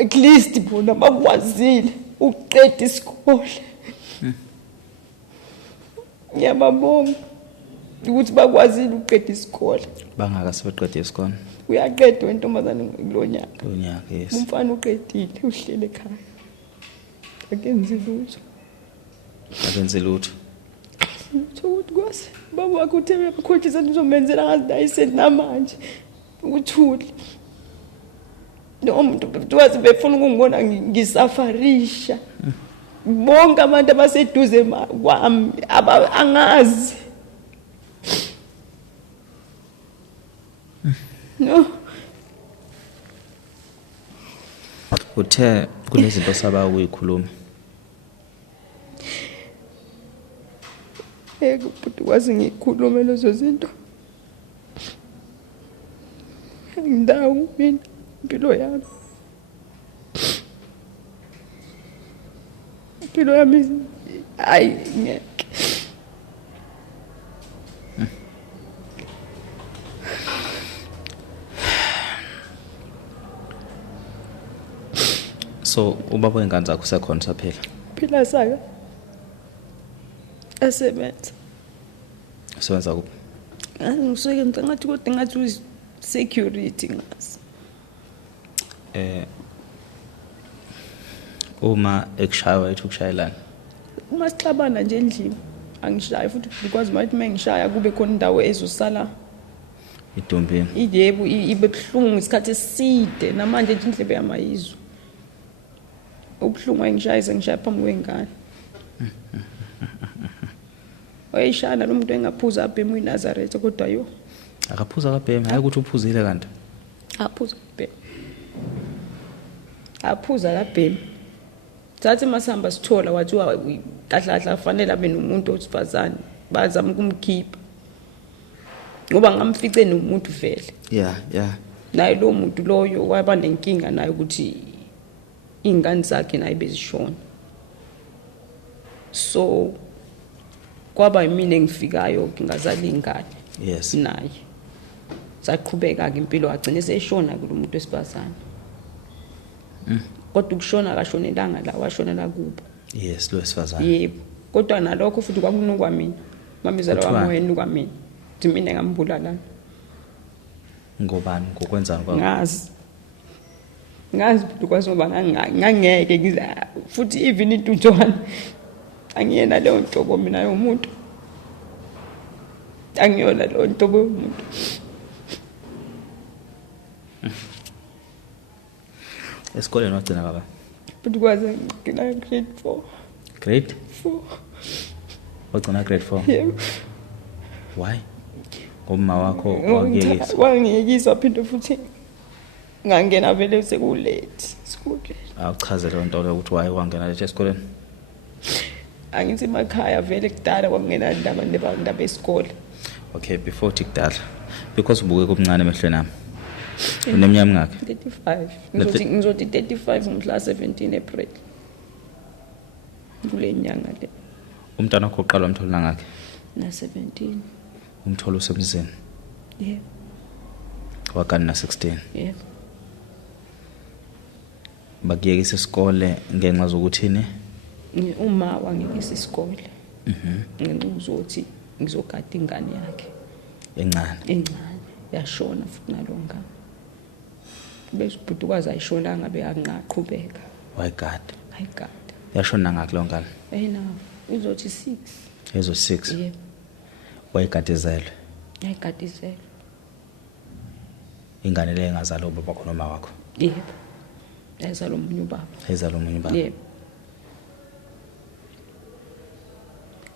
at least bona bakwazile ukuqeda isikole. Ngiyababonga ukuthi bakwazile ukuqeda isikole. Bangaka sebeqede isikole. Uyaqedwa intombazane kulonyaka. Lonyaka yes. Umfana uqedile uhlele ekhaya. Akenzi lutho. Akenzi lutho. Ukuthi kwase baba wakho uthe uyakhohlisa uzomenzela ngazidayise namanje. Uthuli. Nomuntu wazi befuna ukungibona ngisafarisha. Bonke abantu abaseduze kwami angazi. No. Uthe kunezinto saba ukuyikhuluma. Futhi wazi ngikhulume lezo zinto. Ngindawo mina impilo yami. Impilo yami ayi ngeke. So ubaba wengane zakho usekhona saphela. Phila saka. Asebenza. Sebenza kuphi? Ngisebenza ngathi kodwa ngathi security ngazi. Uma ekushaya ethu kushayelana. Uma sixabana nje endlini angishayi futhi because mayithi mengishaya kube khona indawo ezosala Idombeni. Yebo ibe buhlungu isikhathi eside namanje nje indlebe yamayizwe. Ubuhlungu ayingishayise ngishaya phambi kwengane. Oyishana nomuntu engaphuza abhemu iNazaretha kodwa yo akaphuza kabhemu hayi ukuthi uphuzile kanti aphuza labhemi sathi masihamba sithola wathiwa kahlahla kufanele abe nomuntu osifazane bazama ukumkhipha ngoba ngamfice nomuntu vele yeah naye lo muntu loyo waba nenkinga naye ukuthi ingane zakhe naye bezishona so kwaba yimina engifikayo ngingazali ingane yes naye saqhubeka ke impilo agcine seshona kulomuntu wesifazane kodwa ukushona akashonelanga la washonela kubo yes lo wesifazane yebo kodwa nalokho futhi kwakunukwa mina mamizela wami wayenukwa minathi mina ngambulala ngobani ngokwenzani kwakho ngazi futhi kwazoba ngangeke ngiza futhi even intuthwana angiyena leyo nhlobo mina yomuntu angiyona leyo nhlobo yomuntu esikoleni wagcina baba futhi kwaze ngina grade 4 wagcina grade 4 yebo why ngoma wakho wangiyekisa phinde futhi ngangena vele sekulate school awuchaze le nto ukuthi why wangena le esikoleni angithi emakhaya vele kudala kwakungena ndaba esikole okay before tikdala because ubuke kumncane emehlweni nami uneminyaka ngakhe 35 ngizothi 35 ngomhla 17 April kule nyanga le umntana wakho uqala umthola ngakhe na 17 umtholo usemzini yebo wakani na 16 yebo bakuyekisa isikole ngenxa zokuthini uma wangekisa isikole ngenxa uzothi ngizogada ingane yakhe encane yashona futhi nalonga bese ubhutukwazi ayishonanga beyanqaqhubeka wayigada ayigada yashona ngakulongana na uzothi 6 ezo 6 yebo wayigadizela yayigadizela ingane le engazalo baba khona noma wakho yebo yazalo umunye ubaba yebo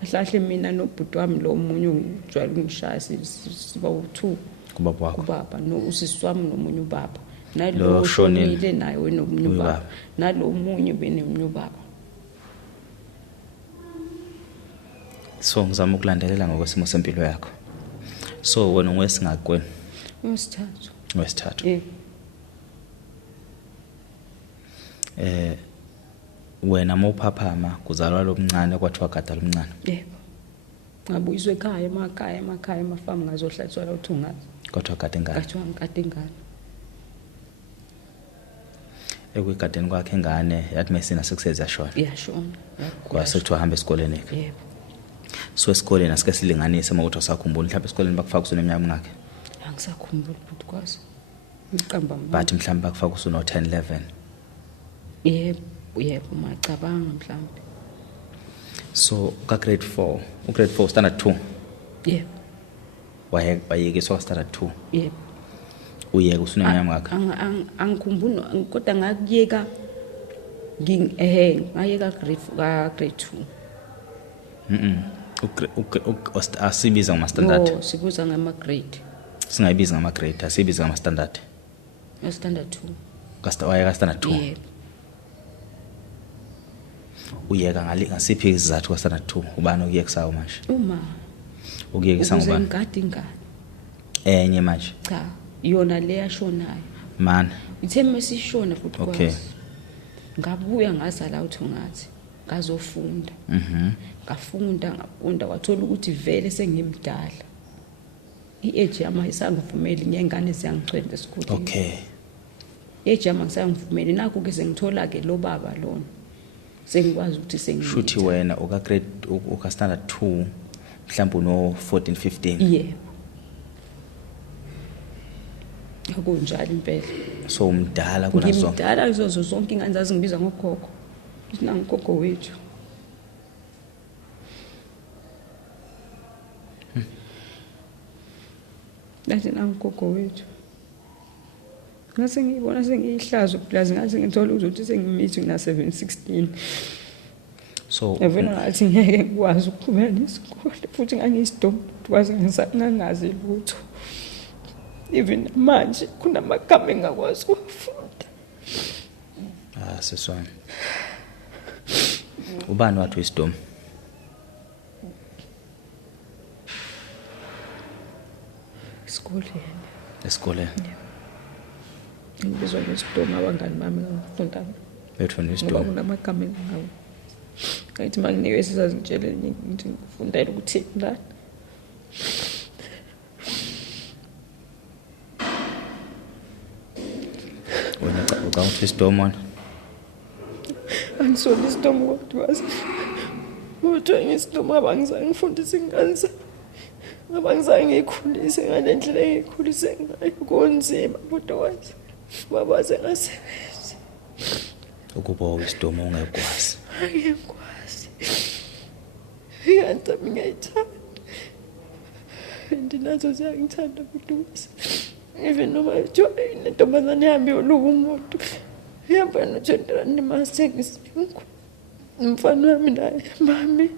ahlahle mina nobhuti wami lo munye ujwayele ungishaya siba u2 kubaba wakho kubaba no usisi wami nomunye ubaba nalo shonile naye wenomunye ubaba nalo munye benemunye ubaba so ngizama ukulandelela ngokwesimo sempilo yakho so wena ungwesingakweni wesithathu wena mawuphaphama kuzalwa lomncane kwathi wagada lomncane yebo ngabuyiswe ekhaya emakhaya emafamu ngazohlatshelwa la uthungazi kwathi wagada ingane ngagada ingane ekwigadeni kwakhe ingane yathi mesina sekuseze yashona kwase kuthiwa hamba esikoleni ke yebo so esikoleni asike silinganise uma ukuthi usakhumbula mhlawumbe esikoleni bakufaka usuneminyaka ngakhe angisakhumbula ukuthi kwazi iqamba bathi mhlawumbe bakufaka usuno 10 11 yebo macabanga mhlawumbe so ka grade 4 grade 4 standard 2 yebo wayekiswa standard 2 yebo uyeke usuneminyaka ngakhe angikhumbula kodwa ngakuyeka ngayeka grade 2 asibiza ngama standard sibuza ngama grade singayibiza ngama grade asibiza ngama standard standard 2 wayeka standard 2 yebo uyeka ngasiphi isizathu kwa standard 2 ubani ukuyekisa manje uma ukuyekisa ngubani ngikade ingane enye manje cha yona le yashonayo man ithe mesishona futhi okay kwazi ngabuya ngazala uthungathi ngazofunda ngafunda wathola ukuthi vele sengimdala iage yami ayisangivumeli ngengane ziyangicwela esikoleni okay age yami ayisangivumeli nakho ke sengithola ke lo baba lona sengikwazi ukuthi shuthi wena uka standard 2 mhlawumbe no 14 15 yebo akunjalo impela so umdala kunazo ngimdala kuzo zonke ingane zazi ngibiza ngogogo sinangogogo wethu Lathi nangogogo wethu ngase ngibona sengiyihlazo plus ngase ngithola ukuthi sengimithi na 716 so evena ngathi ngeke ngikwazi ukuqhubeka nesikole futhi ngangiyisidom kwaze ngangazi lutho even manje kunamagama engakwazi ukuwafunda. Siswami. Ubani wathi wisdom? Esikoleni. Ngibizwa ngesidom abangani bami ngifunda. Bethu Ngoba wisdom. kunamagama engawo. Ngathi manginikwe sizazitshela ngithi ngifundela ukuthi la. Wena uthi wisdom wona? Angisona isidom kodwa wazi. Kodwa ngesidom abangizange ngifundise ingane zami. Abangizange ngikhulise ngale ndlela engikhulise ngayo konzima kodwa wazi. Babaze ngasebenza. Ukuba wisdom ungekwazi. Angikwazi. Ngiyanta ngiyayithanda. Ndinazo ziyangithanda futhi. Even noma joyine ntombazane yami yoluka umuntu. Yamba noJendra nimasengisinkwa. Umfana wami naye mami.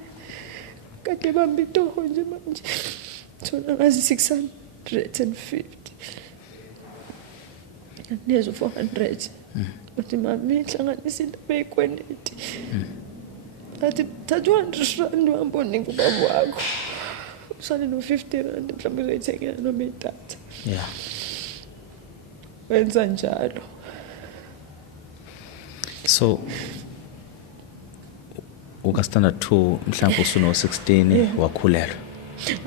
Kade bambitoho nje manje. Thona ngazi 650. Nezo 400. Uthi mami hlanganisa into beyikwendeti. Athi thatha 100 rand wambone kubaba wakho. Usale no 50 rand mhlawumbe uzoyithengela noma idatha. Yeah. Wenza njalo. So uka standard 2 mhlawumbe usuno 16 wakhulelwa.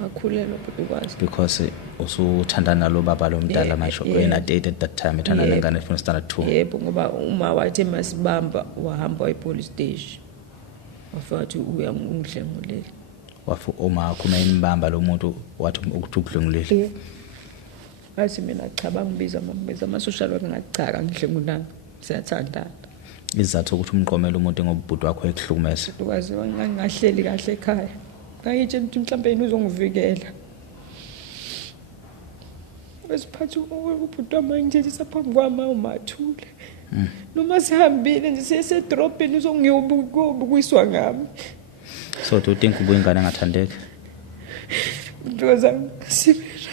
Akhulelwa ukwazi. Because usuthandana nalo baba lo mdala manje wena date at that time ethandana ngane from standard 2. Yebo ngoba uma wathi masibamba wahamba epolice station. Wafathi uyangidlengulele. Wafu uma kuma imbamba lo muntu wathi ukuthi ukudlengulele. Athi mina cha bangibiza ama social worker ngachaka ngidlengulana. Siyathandana. Izathu ukuthi umqomela umuntu ngobhuti wakho ekuhlukumeza. Ukwazi ngangahleli kahle ekhaya. Ngayithe ukuthi mhlawumbe yini uzongivikela. Wesiphathu ubhuti wami ngithethisa phambi kwami umathule. Noma sihambile nje sisedrobheni uzongiyobukwiswa ngami. So do you think ubuyingane engathandeki? Ndoza sibira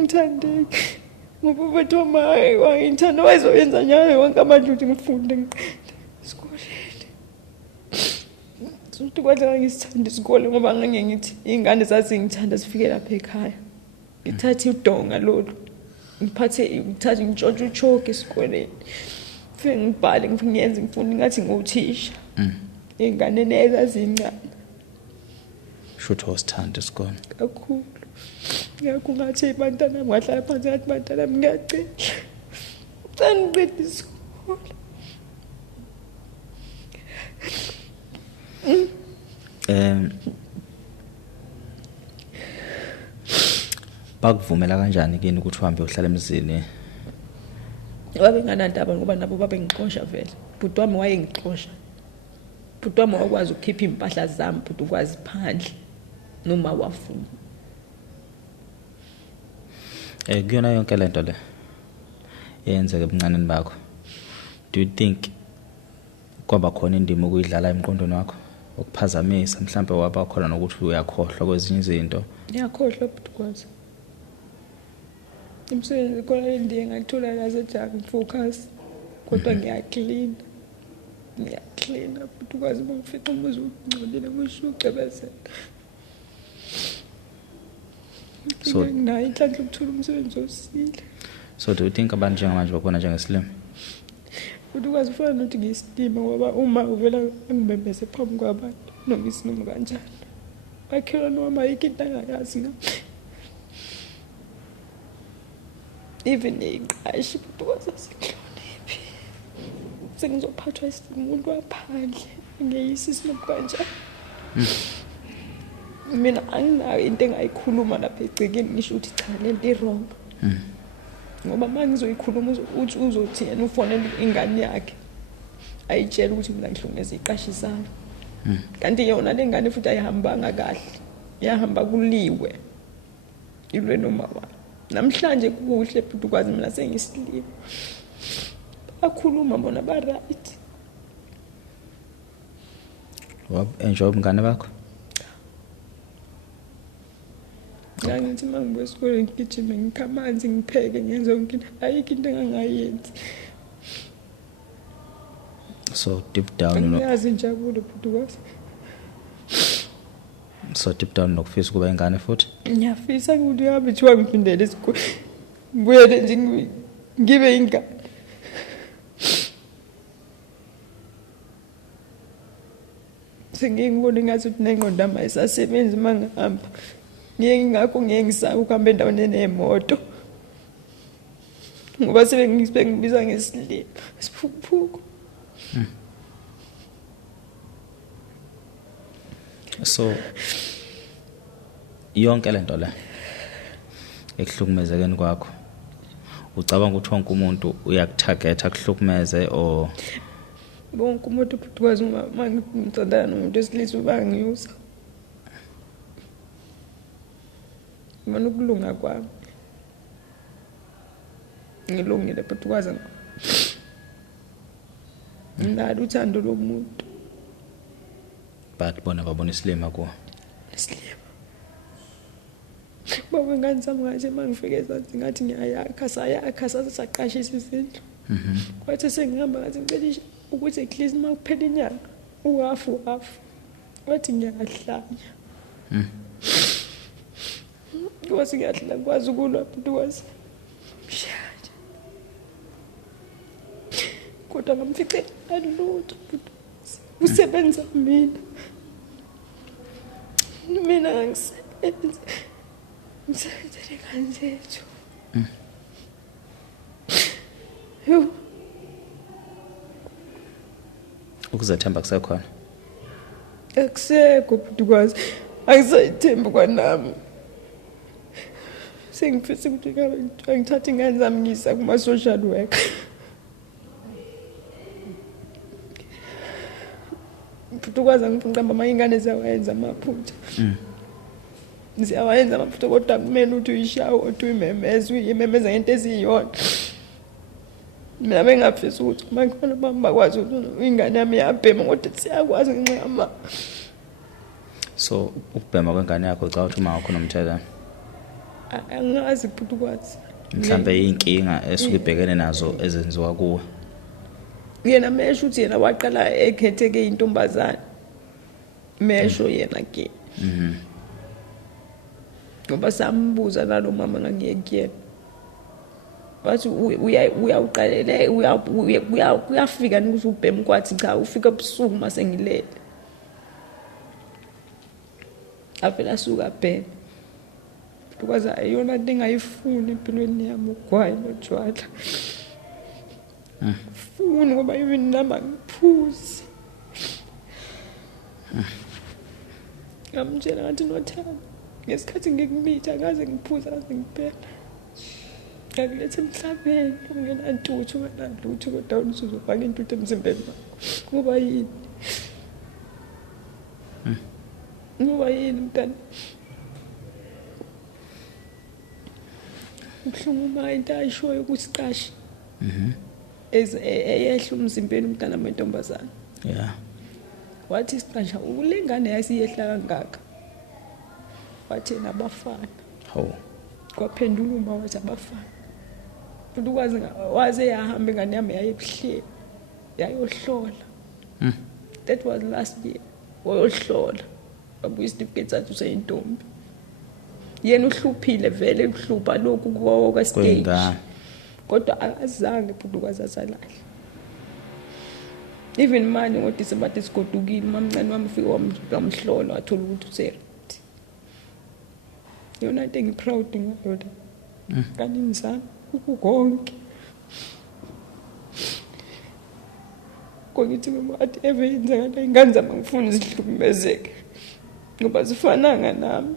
ngithandeki. Ngoba ubethu wami wayithanda wayezoyenza njalo wonke amandla ukuthi ngifunde ngiqede esikoleni. Sokuthi kwadla ngisithanda isikole ngoba ngeke ngithi ingane zazingithanda sifike lapha ekhaya. Ngithathe udonga lolu. Ngithathe ngitshontshe uchoke esikoleni. Fike ngibhale ngiyenze ngifunde ngathi nguthisha. Ingane nezazincane. Shutho wasithanda isikole. Kakhulu. Ngathi ibantwana ngahlala phansi ngathi bantwana ngiyacela. Ucela ngiqede isikole. Bakuvumela kanjani kini ukuthi uhambe uhlala emzini? Wabe nganandaba ngoba nabo babe ngixosha vele. Bhuti wami wayengixosha. Bhuti wami wakwazi ukukhipha impahla zami bhuti ukwazi phandle noma wafuna. Kuyona yonke lento le yenzeke ebuncaneni bakho. Do you think kwaba khona indima ukuyidlala emqondweni wakho ukuphazamisa mhlambe waba khona nokuthi uyakhohlwa kwezinye izinto? Ngiyakhohlwa bhuti kwazi. Imsebenzi khona ndiye ngathola laze jack focus kodwa ngiyaclean. Ngiyaclean bhuti kwazi bangifika umuzi ungcolile ngishucebezela. So nayi inhlanhla ukuthola umsebenzi osile. So do you think abantu njengamanje bakubona njengesilimo? Bhuti kwazi ufana nokuthi ngiyisidima ngoba uma uvela ngibembese phambi kwabantu noma isinoma kanjani. Akhelwa noma ikinto angayazi ngami. Even iqashi bhuti kwazi asihloniphi. Sengizophathwa isimuntu waphandle ngiyisisi nokanjani. Mina anginayo into engayikhuluma lapha egcekeni ngisho ukuthi cha lento wrong. Ngoba manje ngizoyikhuluma uthi uzothi yena ufonela ingane yakhe. Ayitshela ukuthi mina ngihlungeza iqashi sami. Kanti yona lengane futhi ayihambanga kahle. Yahamba kuliwe. Ilwe noma wami. Namhlanje kuhle futhi ukwazi mina sengisilima. Bakhuluma bona ba right. Enjoy umngane bakho? uhlupha ngithi mangibuya esikoleni ngigijime ngikha amanzi ngipheke ngenze yonke into ayikho into engangayenzi so deep down ngiyazi injabulo Bhutukwazi nokufisa ukuba ingane futhi ngiyafisa ukuthi ngabe thiwa ngiphindele esikoleni ngibuyele nje ngibe ingane sengingibona ngathi nengqondo yami ayisasebenzi mangihamba ngingakho ngisaba ukuhamba endaweni enemoto ngoba sebengibiza ngesilimo siphukuphuku so yonke lento le ekuhlukumezekeni kwakho ucabanga ukuthi wonke umuntu uyakutarget akuhlukumeze or bonke umuntu Bhutukwazi uma ngithandana nomuntu wesilisa ubangiyusa ngibona ukulunga kwami ngilungile Bhutukwazi nginalo uthando lomuntu but bona babona isilima kuwo isilima baba ngani sami ngathi mangifike ezathi ngathi ngiyayakha sayakha sasaqashisa izindlu kwathi sengihamba ngathi ngicela ukuthi at least makuphela inyanga uhafu wathi ngiyahlanya kwathi ngiyahlanya kwazi ukulwa Bhutukwazi mshaya kodwa ngamfice alutho Bhutukwazi usebenza mina ngisebenza ngizenzele kanzethu ukuzethemba kusekhona akusekho Bhutukwazi angisayithembi kwanami sengifisa ukuthi ngithathe ingane zami ngiyisa kuma-social worker Bhutukwazi angifuna ukuhamba ingane ziyawayenza amaphutha ziyawayenza amaphutha kodwa kumele ukuthi uyishawe ukuthi uyimemeza ngento eziyiyona mina bengafisa ukuthi uma ngifana bami bakwazi ukuthi ingane yami iyabhema kodwa siyakwazi ngenxa yama so ukubhema kwengane yakho cha uthi uma wakho nomthelane angazi Bhutukwazi mhlambe inkinga esuke ibhekene nazo ezenziwa kuwe yena mesho uthi yena waqala ekhetheke intombazana mesho yena ke ngoba sambuza nalo mama ngangiyekuyena wathi uyawuqalele uyafika ukuthi ubhema kwathi cha ufika ebusuku mase ngilele avela suka bhema Bhutukwazi ayona into engayifuni empilweni yami ugwayi notshwala funi ngoba even nama ngiphuzi ngamtshela ngathi nothando ngesikhathi ngikumitha ngaze ngiphuza ngaze ngiphela ngakulethe emhlabeni ungenantuthu ungenalutho kodwa usuzofaka intuthu emzimbeni wakho ngoba yini ngoba yini mntana ubuhlungu uma into ayishoyo kusiqashi eyehla umzimbeni umntana wentombazana wathi isiqasha ulengane yasiyehla kangaka wathi nabafana kwaphendula uma wathi abafana Bhutukwazi waze yahamba ingane yami yayebuhleli yayohlola that was last year wayohlola babuya isitifiketi sathi useyintombi yena uhluphile vele uhlupha lokhu kwa stage kodwa akazange Bhutukwazi asalahle even manje ngoDisemba isigodukile mamncane wami ufike wamhlola wathola ukuthi useright yona into engiproud ngayo kanini zami konke kongithi ngathi evenzeka ingane zami ngifuna zihlukumezeke ngoba zifananga nami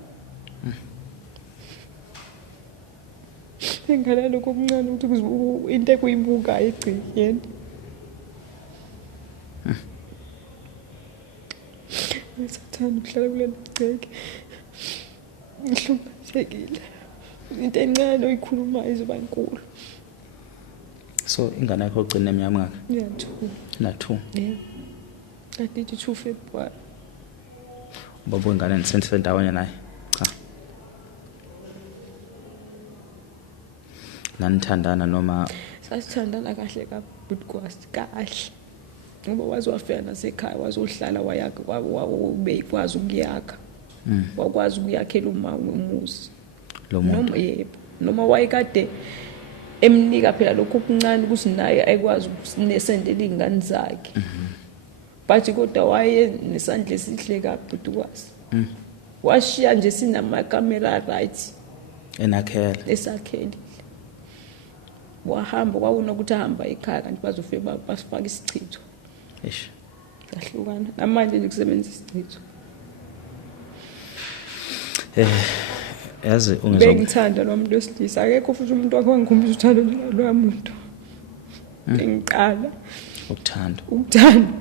ingane lokho okuncane ukuthi into ekuyibukayo egciyeni ngisathanda ukuhlala kulelo gceke ngihlukumezekile into encane oyikhulumayo izoba inkulu so ingane yakho ugcina eminyaka ngakho na 2 athi 2 February baba ingane nisenze ndawonye naye cha nanithandana noma sasithandana kahle kaButkwasi kahle ngoba wazi wafika nasekhaya wazohlala wayakha ubekwazi ukuyakha wakwazi ukuyakhela umuzi lo muntu noma yebo noma wayekade emnika phela lokho okuncane ukuthi naye ayikwazi ukunesendela izingane zakhe bathi kodwa waye nesandla esihle kaButkwasi washiya nje sinamakamera right enakhela esakheli wahamba kwawunokuthi ahamba ekhaya kanti bazofika basifaka isichitho eish yahlukana namanje nje kusebenzisa isichitho yazi bengithanda lo muntu wesilisa akekho futhi umuntu wakho ngikhumbula uthando lo muntu bengiqala ukuthanda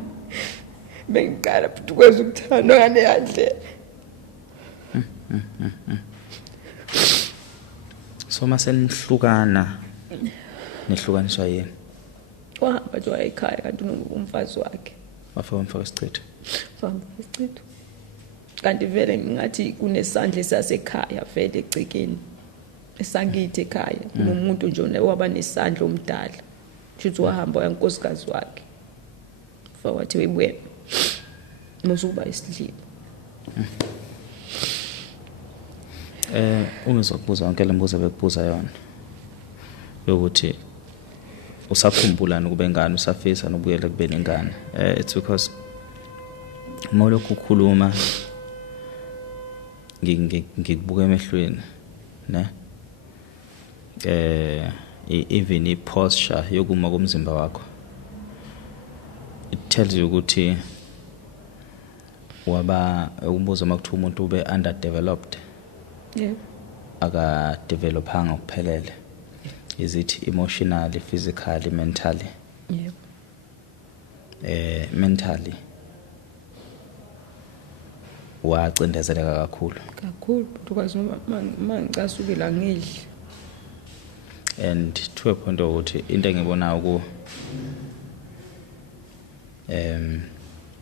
bengiqala futhi ukwazi ukuthanda ngale yandlela so masenihlukana nihlukaniswa yini wahamba nje waya ekhaya kanti umfazi wakhe wafika isichitho kanti vele ngathi kunesandla sasekhaya vele egcekeni esangithi ekhaya kunomuntu nje waba nesandla omdala futhi wahamba yankosikazi wakhe wathi webuye musuba isidliwa ungizokubuza yonke le mbuzo bekubuza yona yokuthi usakhumbulana ukube ingane usafisa nokubuyela kubeni ingane it's because mawulokhu ukhuluma ngikubuka emehlweni ne even i-posture yokuma komzimba wakho it tells you ukuthi waba ukubuza makuthiwa umuntu ube underdeveloped yebo aka developanga ukuphelele is it emotionally physically mentally yebo mentally wacindezeleka kakhulu because mangicasukela ngidli and to a point ukuthi into engibona uku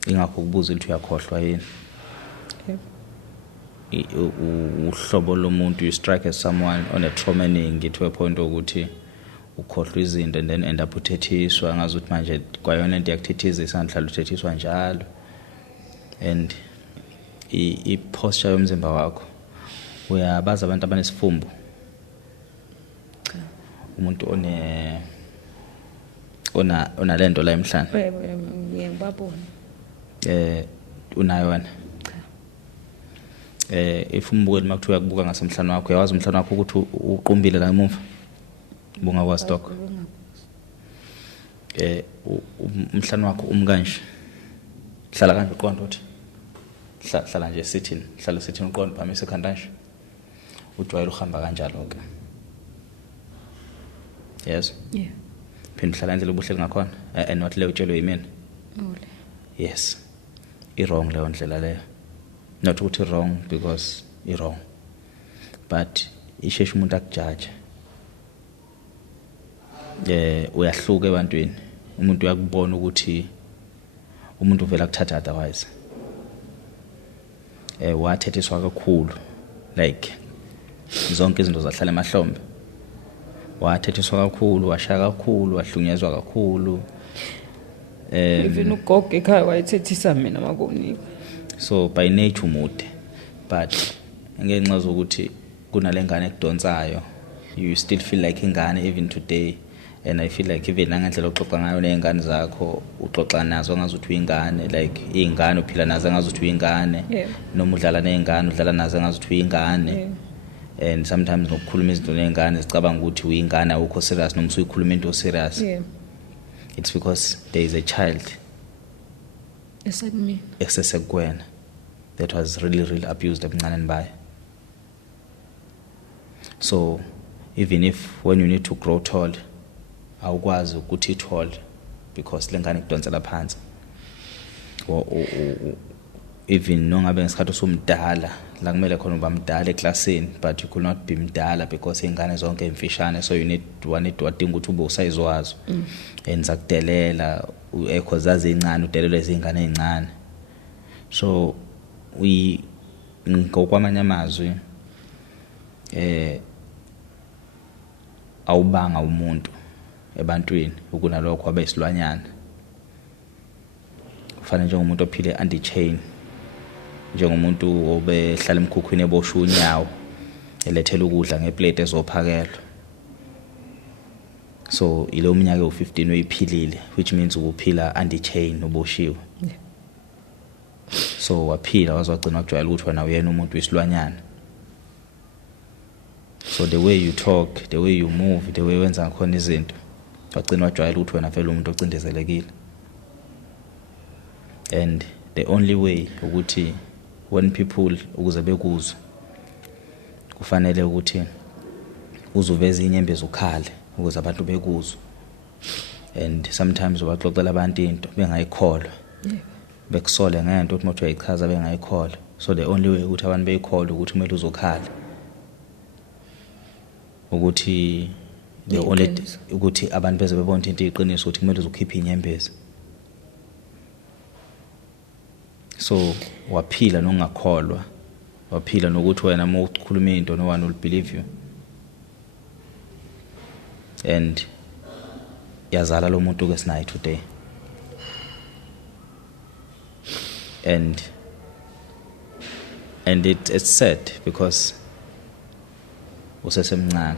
ingakho kubuza ukuthi uyakhohlwa yini uhlobo lomuntu you strike as someone on a trauma eningi to a point ukuthi ukhohlwa izinto and then end up uthethiswa ngazi ukuthi manje kwayona into yakuthethisa ngihlala uthethiswa njalo and i-posture yomzimba wakho uyabaza abantu abanesifumbu umuntu ona lento la emhlanje yebo ngiyababona unayo wena if umbukeli makuthiwa uyakubuka ngasemhlanje wakho uyawazi umhlanje wakho ukuthi uqumbile la emuva bunga kwa stock umhlanje wakho umkanje hlala kanje uqonda uthi hlala nje sitting hlala sitting uqonda phamise khandashe ujwayele uhamba kanjalo ke yes yeah phinde hlala indlela obuhleli ngakhona and what le utshelwe yimina yes i-wrong leyo ndlela leyo not ukuthi wrong because i-wrong but isheshe umuntu akujudge uyahluka ebantwini umuntu uyakubona ukuthi umuntu uvela kuthatha otherwise wathethiswa kakhulu like zonke izinto zahlala emahlombe wathethiswa kakhulu washaya kakhulu wahlunyezwa kakhulu even ugogo ekhaya wayethethisa mina makunika so by nature umude but ngenxa zokuthi kunalengane ekudonsayo you still feel like ingane even today and I feel like even nangendlela oxoxa ngayo nezingane zakho uxoxa nazo ngazuthi uyingane like izingane uphila nazo ngazuthi uyingane noma udlala nezingane udlala nazo ngazuthi uyingane and sometimes ngokukhuluma izinto nezingane zicabanga ukuthi uyingane awukho serious noma usuyikhuluma into serious it's because there is a child esesekwena that was really abused ebuncaneni bayo so even if when you need to grow tall awukwazi ukuthi tall because lengane kudonsela phansi even nongabe ngesikhathi usumdala la kumele khona uba mdala eklasini but you could not be mdala because ingane zonke imfishane so you need wadinga ukuthi ube usize wazo enza kudelela ekho zazi incane udelelwe izingane ezincane so ngokwamanye amazwi awubanga umuntu ebantwini ukunalokho abeyisilwanyana. Ufana njengomuntu ophile anti-chain, njengomuntu obehlala emkhukhwini eboshwe unyawo elethela ukudla ngeplate ezophakelwa. So ile umnyaka u15 uyiphilile, which means ukuphila anti-chain uboshiwe. So waphila wazogcina ukujwayela ukuthi wena uyena umuntu wesilwanyana. So the way you talk, the way you move, the way wenza ngakhona izinto, wagcina wajwayela ukuthi wena vele umuntu ocindezelekile. And the only way ukuthi when people ukuze bekuzwe kufanele ukuthi uzuveza inyembezi ukhale ukuze abantu bekuzwe. And sometimes ubaxoxela abantu into bengayikholwa. Bekusole ngento ukuthi motho uyayichaza bengayikholwa. So the only way ukuthi abantu beyikholwe ukuthi kumele uzokhale. Ukuthi the only ukuthi abantu beze bebona into iqiniso ukuthi kumele uzokhipha inyembezi. So waphila nongakholwa, waphila nokuthi wena uma ukhuluma into no one will believe you. And yazala lo muntu ke sinayi today. And it's sad because usesemncane.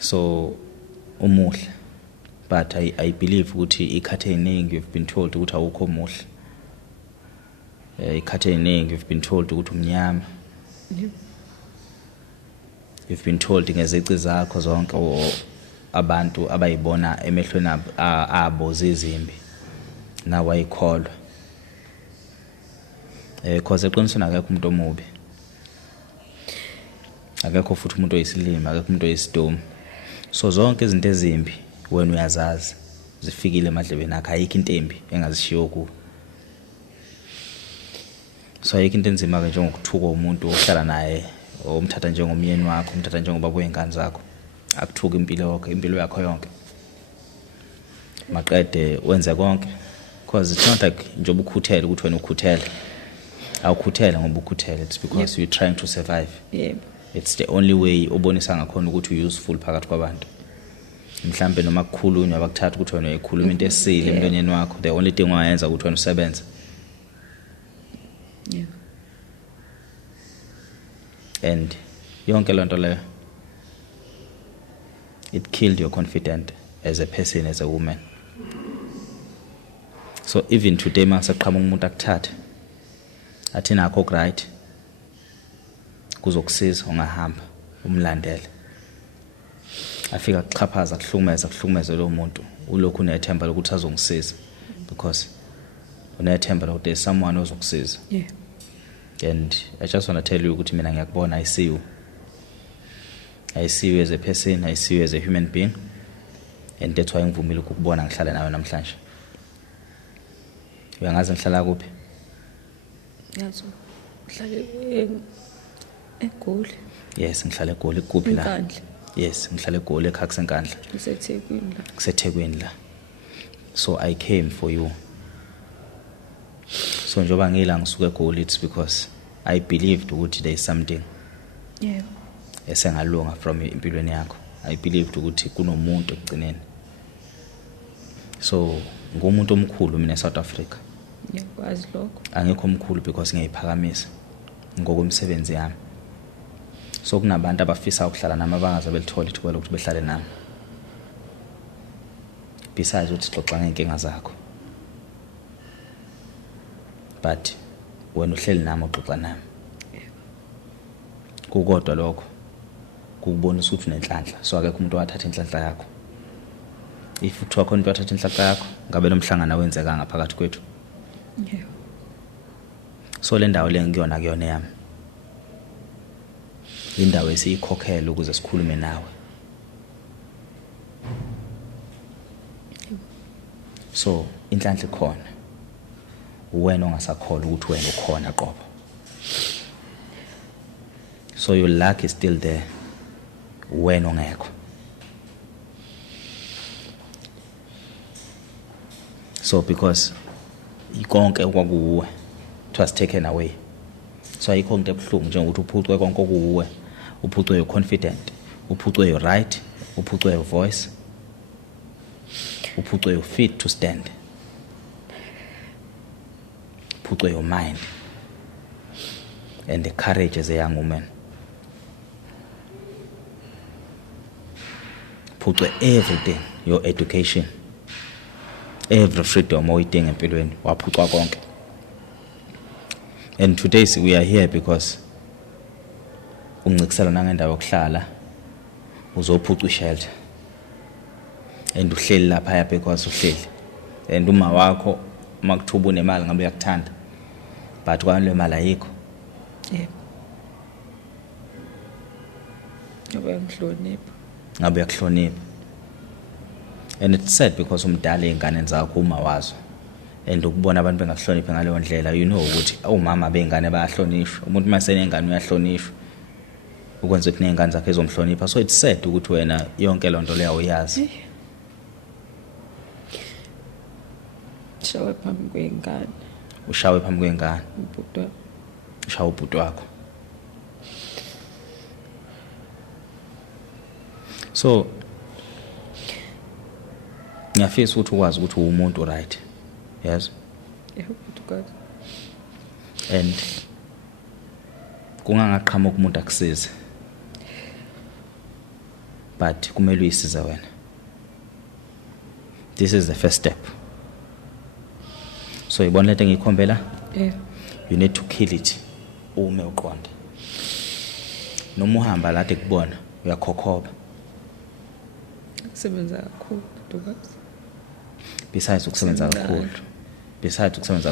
So umuhle, but I believe ukuthi ikhathe eningi you've been told ukuthi awukho muhle. Ikhathe eningi you've been told ukuthi umnyama. You've been told ngezici zakho zonke abantu abayibona emehlweni abo zizimbi nawe ayikholwa. Because eqinisweni akekho umuntu omubi. Akekho futhi umuntu oyisilima, akekho umuntu oyisidomu. So zonke izinto ezimbi wena uyazazi zifikile emadlebeni akho, ayikho into embi engazishiyo kuwe. So ayikho into enzima ke njengokuthuka umuntu ohlala naye, umthatha njengomyeni wakho, umthatha njengobaba wengane zakho, akuthuka impilo yakho yonke. Maqede wenze konke because it's not like njoba ukhuthele ukuthi wena ukhuthele. Awukhuthele ngoba ukhuthele, it's because you're trying to survive. It's the only way ubonisa ngakhona ukuthi useful phakathi kwabantu. Mhlambe noma kukhulunywa bakuthatha ukuthi wena uyikhuluma into esile emntonyeni wakho, the only thing wayenza ukuthi wena usebenze. And yonke lonto leyo, it killed your confidence as a person, as a woman. So even today masaqhama umuntu akuthatha athi nakho right kuzokusiza ungahamba umlandele, afika kuxhaphaza kuhlumeze lo muntu, ulokhu unethemba lokuthi azongisiza because unethemba lokuthi there's someone ozokusiza. And I just want to tell you ukuthi mina ngiyakubona, I see you as a person, I see you as a human being, and that's why ngivumile ukukubona ngihlala nawe namhlanje. Uyangazi ngihlala kuphi? Yazo ngihlala eGoli. Yes, ngihlala eGoli. Kuphi la? eNkandla. Yes, ngihlala eGoli ekhaya kuseNkandla. Kusethekwini la. Kusethekwini la. So I came for you. So njoba ngila ngisuka eGoli, it's because I believed ukuthi there is something esengalunga from impilweni yakho. I believed ukuthi kunomuntu ekugcineni. So ngumuntu omkhulu mina eSouth Africa. Ngiyakwazi lokho. Angekho omkhulu because ngiyiphakamisa ngokomsebenzi yami. So kunabantu abafisa ukuhlala nami abangaze belithola ithuba lokuthi behlale nami. Besides ukuthi sixoxa ngeenkinga zakho. But wena uhleli nami uxoxa nami. Kukodwa lokho kukubonisa ukuthi unenhlanhla. So akekho umuntu owathatha inhlanhla yakho. If uthiwa khona umuntu wathatha inhlanhla yakho, ngabe lo mhlangano wenzeka ngaphakathi kwethu. So le ndawo le ngiyona kuyona yami. Indawo esiyikhokhela ukuze sikhulume nawe. So inhlanhla ikhona. Wena ongasakholwa ukuthi wena ukhona qobo. So your luck is still there. Wena ongekho. So because konke kwakuwe it was taken away. So ayikho into ebuhlungu njengokuthi uphucwe konke okuwe uphucwe your confident, uphucwe your right, uphucwe your voice, uphucwe your fit to stand, uphucwe your mind and the courage as a young woman. Uphucwe everything, your education, every freedom oyidinga empilweni waphucwa konke. And today we are here because uncikisela nangendawo yokuhlala uzophuca ishelter and uhleli lapha because uhleli and uma wakho makuthuba unemali ngabe uyakuthanda but kwalo imali ayikho ngabe uyakuhlonipha and it's sad because umdala ingane zakho uma wazo and ukubona abantu bengakuhloniphi ngaleyo ndlela you know ukuthi umama bengane bayahlonishwa umuntu mase nengane uyahlonishwa ukwenza ukuthi nengane zakhe ezomhlonipha so it's sad ukuthi wena yonke lonto leyo uyazi shawe phambi kwengane ushawe phambi kwengane ubhuti ushawe ubhuti wakho so ngiyafisa ukuthi ukwazi ukuthi umuntu right yes ubhuti and kungangaqhamuka umuntu akusize but kumele uyisize wena. This is the first step. So ibona lento engikhombela you need to kill it ume uqonda noma uhamba lade kubona uyakhokhoba kusebenza kakhulu Dukabs. Besides ukusebenza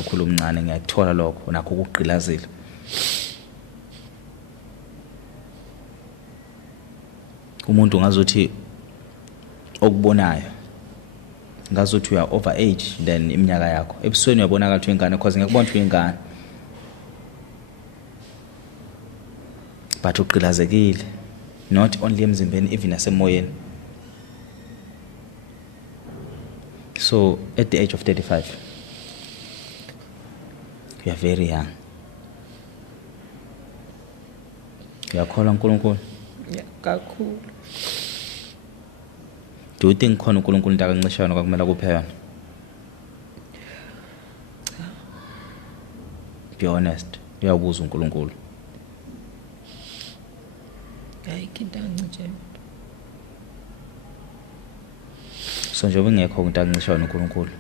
kakhulu umncane ngiyakuthola lokho nakho ukugqilazela umuntu ngazothi okubonayo ngazothi uya over age then iminyaka yakho ebusweni uyabonakala ukuthi ingane because ngiyakubona ukuthi ingane but uqilazekile not only emzimbeni even nasemoyeni. So at the age of 35 you are very young. Uyakholwa uNkulunkulu? Yeah, kakhulu. Do you think khona uNkulunkulu into akancishana kwakumela kuphe yona? Be honest. Uyabuza uNkulunkulu. Ayikho angincishwe. So njengoba ingekho into akancishana uNkulunkulu.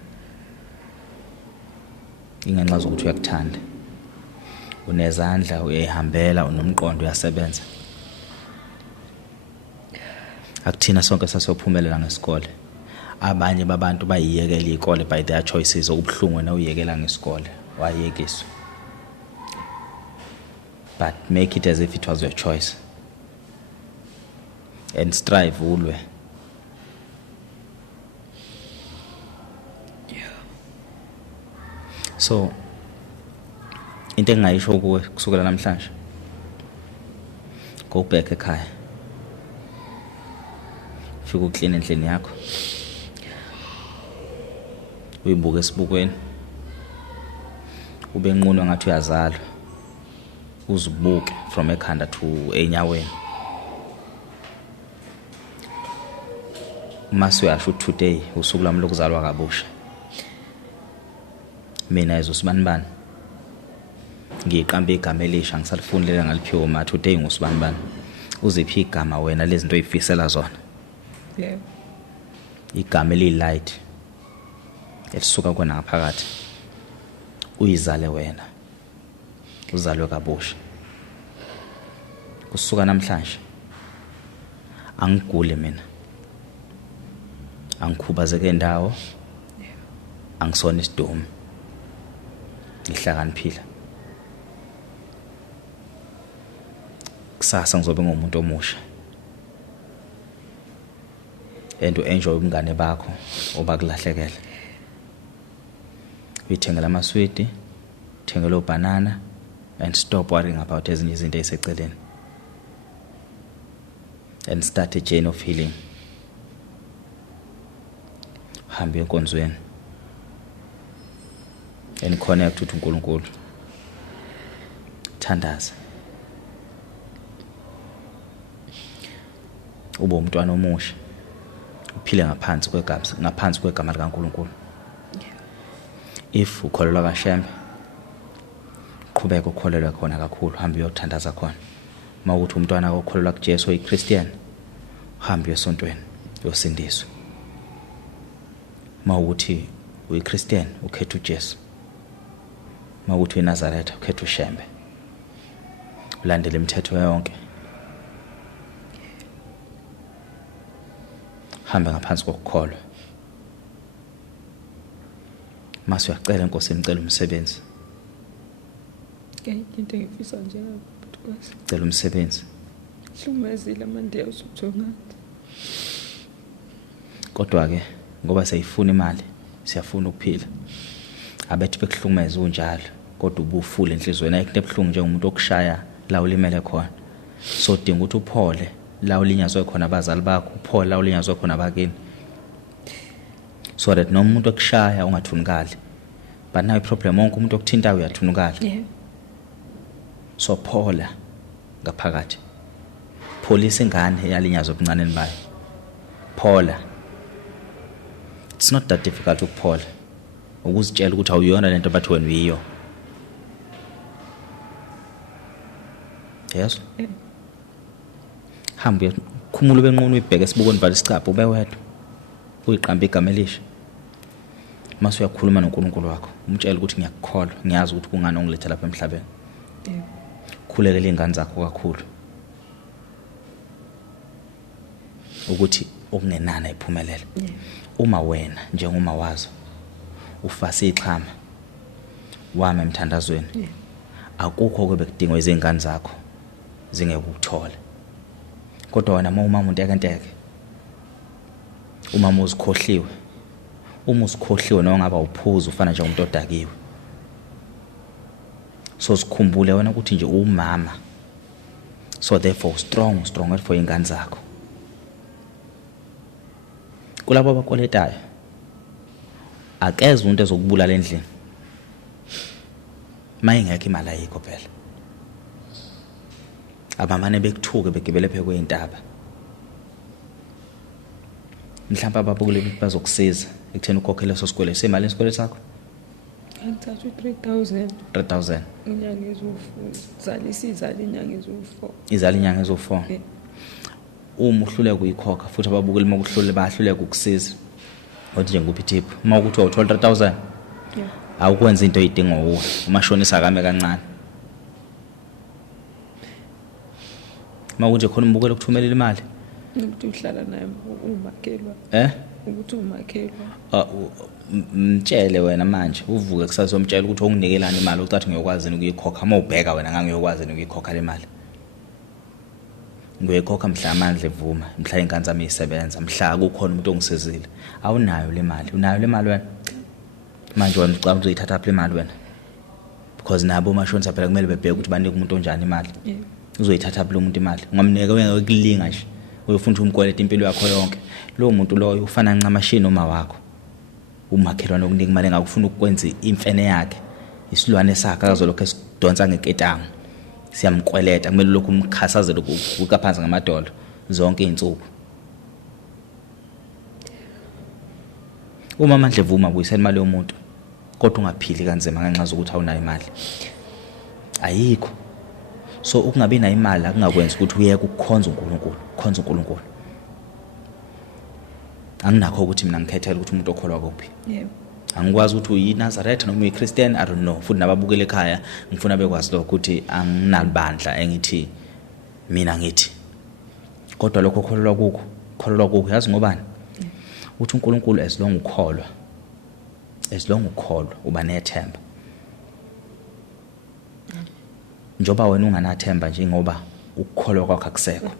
Ingenxaza ukuthi uyakuthanda. Unezandla uyayihambela unomqondo uyasebenza. Akuthina sonke sasophumelela ngesikole. Abanye babantu bayiyekela ikole by their choices okubhlungu wena uyekela ngesikole wayekiswa. But make it as if it was your choice. And strive ulwe. So into engayisho kuwe kusukela namhlanje go back ekhaya fika uclean endlini yakho uyibuke esibukweni ube nqunwa ngathi uyazalwa uzibuke from ekhanda to enyaweni mase uyasho today usuku lami lokuzalwa kabusha mina ezosibanibani ngiqambe igama elisha ngisalifunela ngaliphiwa ma today ngosibanibani uziphi igama wena lezi zinto oyifisela zona. Yeah. Igama elilight elisuka kona ngaphakathi uyizale wena uzalwe kabusha kusuka namhlanje angigule mina angikhubazeke indawo angisona isidumo ngihlakaniphila kusasa ngizobe ngumuntu omusha and enjoy ubungane bakho obakulahlekela uyithengela amaswidi thengela ubanana and stop worrying about ezinye izinto eziseceleni and start a journey of healing. Hambe enkonzweni and connect with uNkulunkulu. Thandaza ube umntwana omusha uphile ngaphansi kwegama likaNkulunkulu. If ukholelwa kaShembe qhubeka ukholelwe khona kakhulu, hamba uyothandaza khona. Mawukuthi umntwana okholelwa kuJesu oyiChristian, hamba uyesontweni uyosindiswa. Mawukuthi uyiChristian ukhetha uJesu, mawukuthi uyiNazaretha ukhetha uShembe, ulandele imithetho yonke, hamba ngaphansi kokukholwa. Mase uyacela inkosi imcela umsebenzi, into engifisa njengabutkwasi cela umsebenzi. hlumezile manje uzojonga. Kodwa ke ngoba siyifuna imali, siyafuna ukuphila. Abethi bekuhlumeza unjalo, kodwa ubufule enhlizweni ayikho ebuhlungu njengomuntu okushaya la ulimele khona. So dinga ukuthi uphole la ulinyazwe khona abazali bakho, uphole la ulinyazwe khona abakini. So that noma umuntu okushaya ungathunukali. But now iproblem wonke umuntu okuthinta uyathunukala. Yeah. So phola ngaphakathi. Pholisa ingane eyalinyazwa obuncaneni bayo. Phola. It's not that difficult ukuphola. Ukuzitshela ukuthi awuyona lento bathi wena uyiyo. Yes. Yeah. Hamba khumula benqunu uyibheke sibukoni vala isicapha ube wedwa. Uyiqamba igama elisha. Mase uyakhuluma noNkulunkulu wakho, umtshela ukuthi ngiyakukholwa, ngiyazi ukuthi kungani ongiletha lapha emhlabeni. Yeah. Khulekela ingane zakho kakhulu. Ukuthi okungenana iphumelele. Yeah. Uma wena njengoma wazo ufase iqhama wama emthandazweni, Yeah. akukho okubekudingwa izingane zakho zingekuthole. Kodwa wena uma umuntu ekenteke, uma uzikhohliwe, uma usikhohliwe noma ngaba uphuza ufana nje umuntu odakiwe. So sikhumbule wena ukuthi nje umama. So therefore strong for ingane zakho. Kulabo abakoletayo akeze umuntu ezokubulala endlini mayingekho imali ayikho phela. Abamane bekuthuke begibele phe kweintaba. Mhlawumbe ababukule bazokusiza ekutheni ukhokhele sosikwele semali esikwele sakho. Ngithatha 3,000. 3,000 Inyanga ezofuna. Izali inyanga ezo4. izali inyanga ezo4. Yeah. Uma uhluleka ukuyikhokha futhi ababukeli makuhlule bahluleka ukusiza. Othi nje nguphi tip uma ukuthi uthola 3,000. Yeah. Awukwenza into oyidinga uwe umashonisa kame kancane. Mawunje khona umbukela ukuthumelela imali. Ukuthi uhlala naye umakhelwa. Ukuthi umakhelwa. Mtshele wena manje uvuke kusazomtshela ukuthi onginikelana imali ucathi ngiyokwazi ukuyikhokha uma ubheka wena ngangiyokwazi ukuyikhokha le mali. Ngiyoyikhokha mhla amandla evuma, mhla ingane zami isebenza, mhla kukhona umuntu ongisizile. Awunayo le mali, unayo le mali wena. Manje wena ucabanga uzoyithatha phi le mali wena? Because nabo umashonisa phela kumele bebheke ukuthi banike umuntu onjani imali. Yeah. Uzoyithatha phi lo muntu imali? Ungamnika wena ukulinga nje. Uyofuna umkweleta impilo yakho yonke. Lo muntu loyo ufana nqamashini uma wakho. Umakhelwane okunika imali engakufuna ukwenza imfene yakhe. Isilwane sakhe akazolokho esidonsa ngeketanga. Siyamkweleta kumele lokhu umkhasazele ukaphansi ngamadolo zonke izinsuku. Uma amandla evuma buyisela imali yomuntu kodwa ungaphili kanzima ngenxa zokuthi awunayo imali. Ayikho. So ukungabi nayo imali akungakwenza ukuthi uyeke ukukhonza uNkulunkulu. Anginakho ukuthi mina ngikhethela ukuthi umuntu okholwa kuphi. Yeah. Angikwazi ukuthi uyiNazaretha noma uyiChristian, I don't know. Futhi nababukele ekhaya ngifuna bekwazi lokho ukuthi anginalibandla engithi mina ngithi. Kodwa lokho kholelwa kukho yazi ngobani? Uthi uNkulunkulu as long ukholwa uba nethemba. Njoba wena unganathemba nje ngoba ukukholwa kwakho akusekho.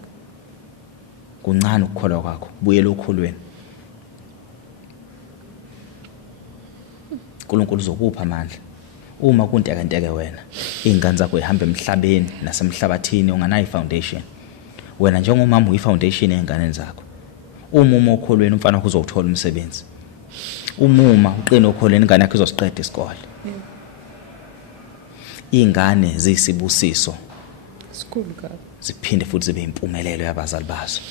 Kuncane ukukholwa kwakho, buyela ukholweni. uNkulunkulu uzokupha amandla. Uma kuntekenteke wena, izingane zakho ihamba emhlabeni nasemhlabathini unganayo ifoundation. Wena njengomama uyifoundation yezinganeni zakho. Uma ukholweni umfana wakho uzothola umsebenzi. Uma uqina ukholweni ingane yakho izosiqeda isikole. Izingane ziyisibusiso. Sikhulu kabi. Ziphinde futhi zibe impumelelo yabazali bazo.